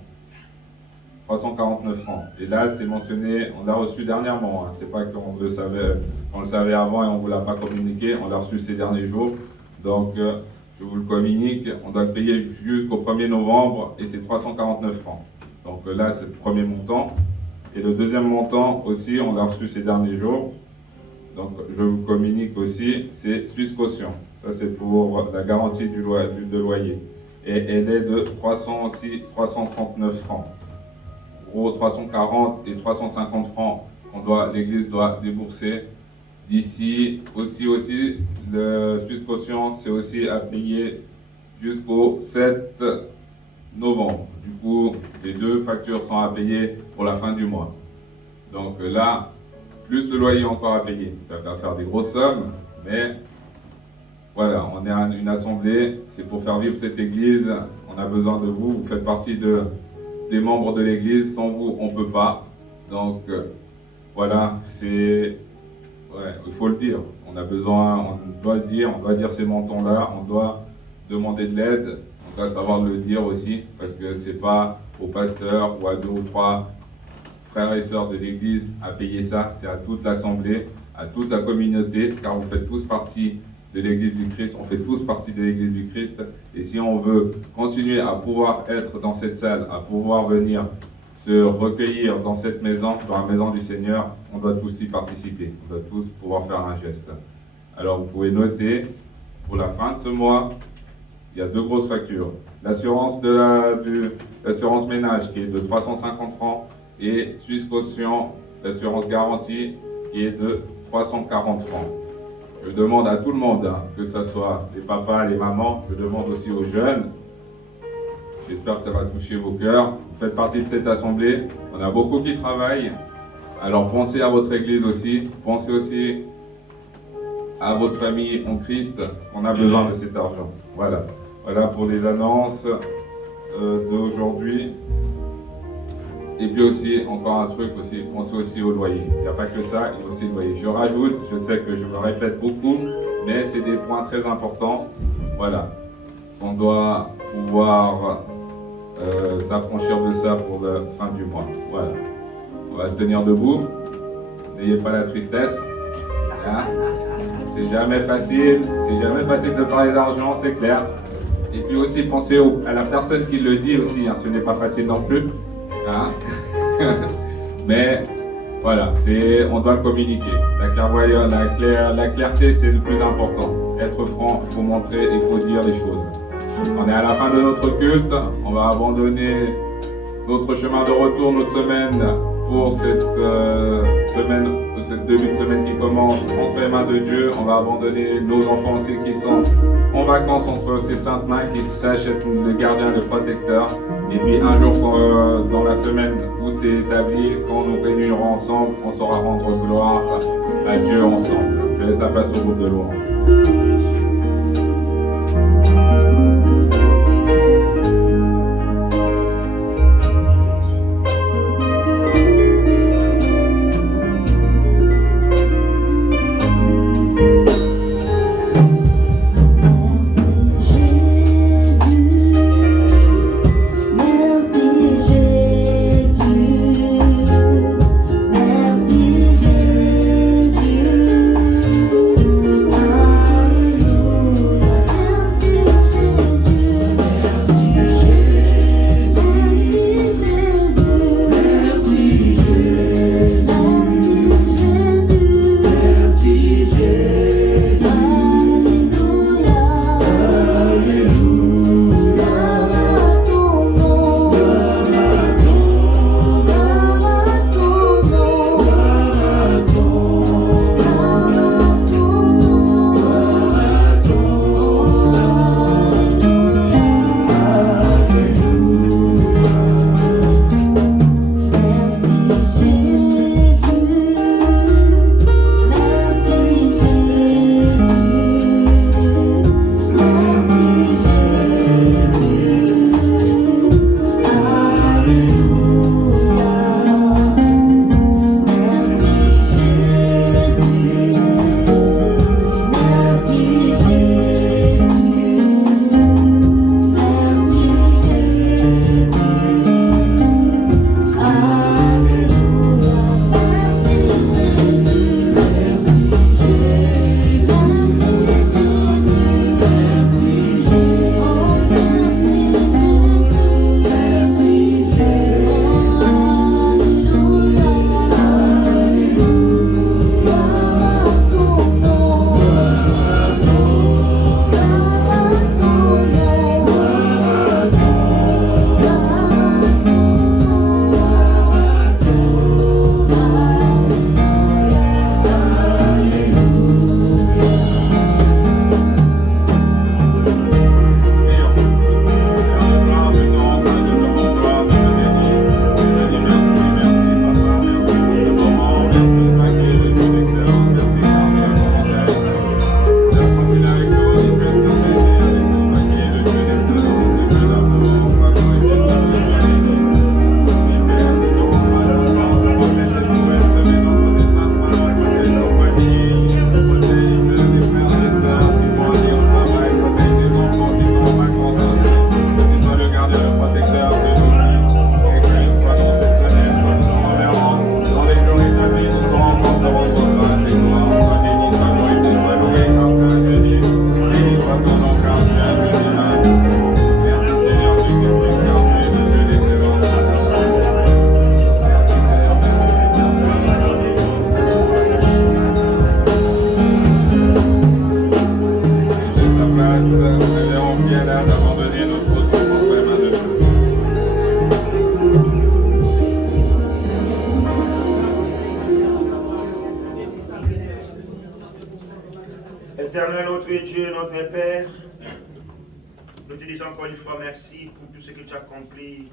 349 francs. Et là, c'est mentionné, on l'a reçu dernièrement. Hein. C'est pas qu'on le savait avant et on ne vous l'a pas communiqué. On l'a reçu ces derniers jours. Donc, je vous le communique. On doit le payer jusqu'au 1er novembre et c'est 349 francs. Donc là, c'est le premier montant. Et le deuxième montant aussi, on l'a reçu ces derniers jours. Donc, je vous communique aussi, c'est Suisse Caution. Ça, c'est pour la garantie de loyer. Et elle est de 339 francs. En gros, 340 et 350 francs, l'Église doit débourser d'ici. Aussi, le Suisse Caution, c'est aussi à payer jusqu'au 7 novembre. Du coup, les deux factures sont à payer pour la fin du mois. Donc là, plus le loyer encore à payer. Ça va faire des grosses sommes, mais voilà, on est une assemblée, c'est pour faire vivre cette église, on a besoin de vous, vous faites partie des membres de l'église, sans vous, on ne peut pas. Donc voilà, il faut le dire, on a besoin, on doit le dire, on doit dire ces montants-là, on doit demander de l'aide, on doit savoir le dire aussi, parce que c'est pas au pasteur ou à 2 ou 3 frères et sœurs de l'église à payer ça, c'est à toute l'assemblée, à toute la communauté, car vous faites tous partie de l'église du Christ, on fait tous partie de l'église du Christ, et si on veut continuer à pouvoir être dans cette salle, à pouvoir venir se recueillir dans cette maison, dans la maison du Seigneur, on doit tous y participer, on doit tous pouvoir faire un geste. Alors vous pouvez noter, pour la fin de ce mois, il y a deux grosses factures. L'assurance l'assurance ménage qui est de 350 francs, et Suisse Caution, l'assurance garantie, qui est de 340 francs. Je demande à tout le monde, que ce soit les papas, les mamans, je demande aussi aux jeunes. J'espère que ça va toucher vos cœurs. Vous faites partie de cette assemblée. On a beaucoup qui travaillent. Alors pensez à votre église aussi. Pensez aussi à votre famille en Christ. On a besoin de cet argent. Voilà. Voilà pour les annonces d'aujourd'hui. Et puis aussi, encore un truc aussi, pensez aussi au loyer. Il n'y a pas que ça, il y a aussi le loyer. Je rajoute, je sais que je me répète beaucoup, mais c'est des points très importants. Voilà. On doit pouvoir s'affranchir de ça pour la fin du mois. Voilà. On va se tenir debout. N'ayez pas la tristesse. Hein? C'est jamais facile. C'est jamais facile de parler d'argent, c'est clair. Et puis aussi pensez à la personne qui le dit aussi. Hein. Ce n'est pas facile non plus. Hein? Mais voilà, on doit communiquer. La clairvoyance, la clarté, c'est le plus important. Être franc, il faut montrer, il faut dire les choses. On est à la fin de notre culte. On va abandonner notre chemin de retour, notre semaine, pour cette début de semaine qui commence entre les mains de Dieu. On va abandonner nos enfants aussi qui sont en vacances entre ces saintes mains, qui sachent être le gardien, le protecteur. Et puis un jour dans la semaine où c'est établi, quand nous réunirons ensemble, on saura rendre gloire à Dieu ensemble. Je laisse la place au groupe de louange. Éternel, notre Dieu, notre Père, nous te disons encore une fois merci pour tout ce que tu as accompli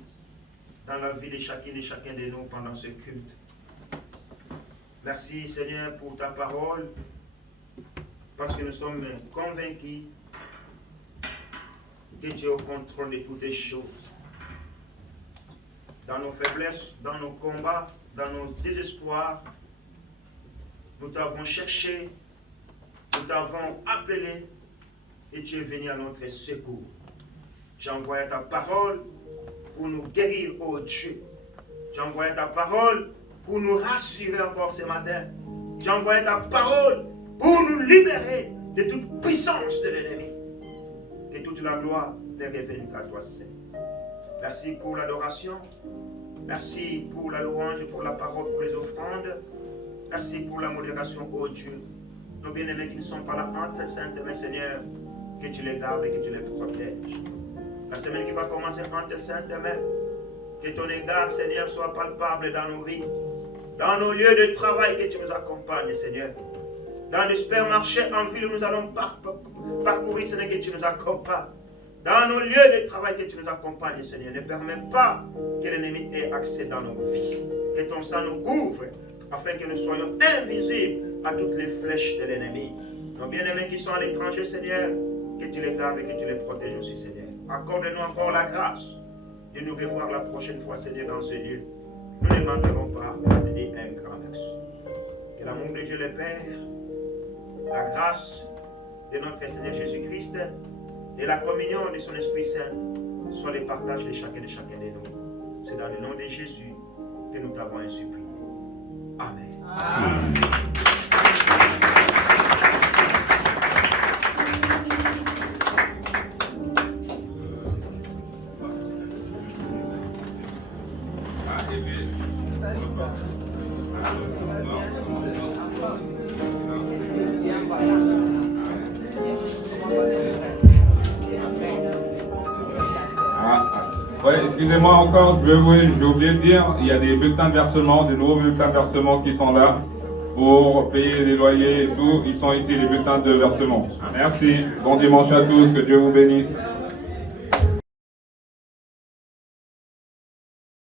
dans la vie de chacune et chacun de nous pendant ce culte. Merci Seigneur pour ta parole, parce que nous sommes convaincus que tu es au contrôle de toutes les choses. Dans nos faiblesses, dans nos combats, dans nos désespoirs, nous t'avons cherché, nous t'avons appelé et tu es venu à notre secours. Tu as envoyé ta parole pour nous guérir, oh Dieu. J'ai envoyé ta parole pour nous rassurer encore ce matin. J'ai envoyé ta parole pour nous libérer de toute puissance de l'ennemi. Que toute la gloire ne revienne qu'à toi seul. Merci pour l'adoration. Merci pour la louange, pour la parole, pour les offrandes. Merci pour la modération, oh Dieu. Nos bien-aimés qui ne sont pas là, entre Sainte Main, Seigneur, que tu les gardes et que tu les protèges. La semaine qui va commencer entre Sainte Main, que ton égard, Seigneur, soit palpable dans nos vies. Dans nos lieux de travail, que tu nous accompagnes, Seigneur. Dans les supermarchés en ville où nous allons parcourir, Seigneur, que tu nous accompagnes. Dans nos lieux de travail, que tu nous accompagnes, Seigneur. Ne permets pas que l'ennemi ait accès dans nos vies. Que ton sang nous couvre, afin que nous soyons invisibles à toutes les flèches de l'ennemi. Nos bien-aimés qui sont à l'étranger, Seigneur, que tu les gardes et que tu les protèges aussi, Seigneur. Accorde-nous encore la grâce de nous revoir la prochaine fois, Seigneur, dans ce lieu. Nous ne manquerons pas à te dire un grand merci. Que l'amour de Dieu le Père, la grâce de notre Seigneur Jésus-Christ et la communion de son Esprit Saint soient les partages de chacun de nous. C'est dans le nom de Jésus que nous t'avons ainsi prié. Amen. Amen. Ouais, excusez-moi encore, j'ai oublié de dire, il y a des bulletins de versement, des nouveaux bulletins de versement qui sont là pour payer les loyers et tout. Ils sont ici, les bulletins de versement. Merci, bon dimanche à tous, que Dieu vous bénisse.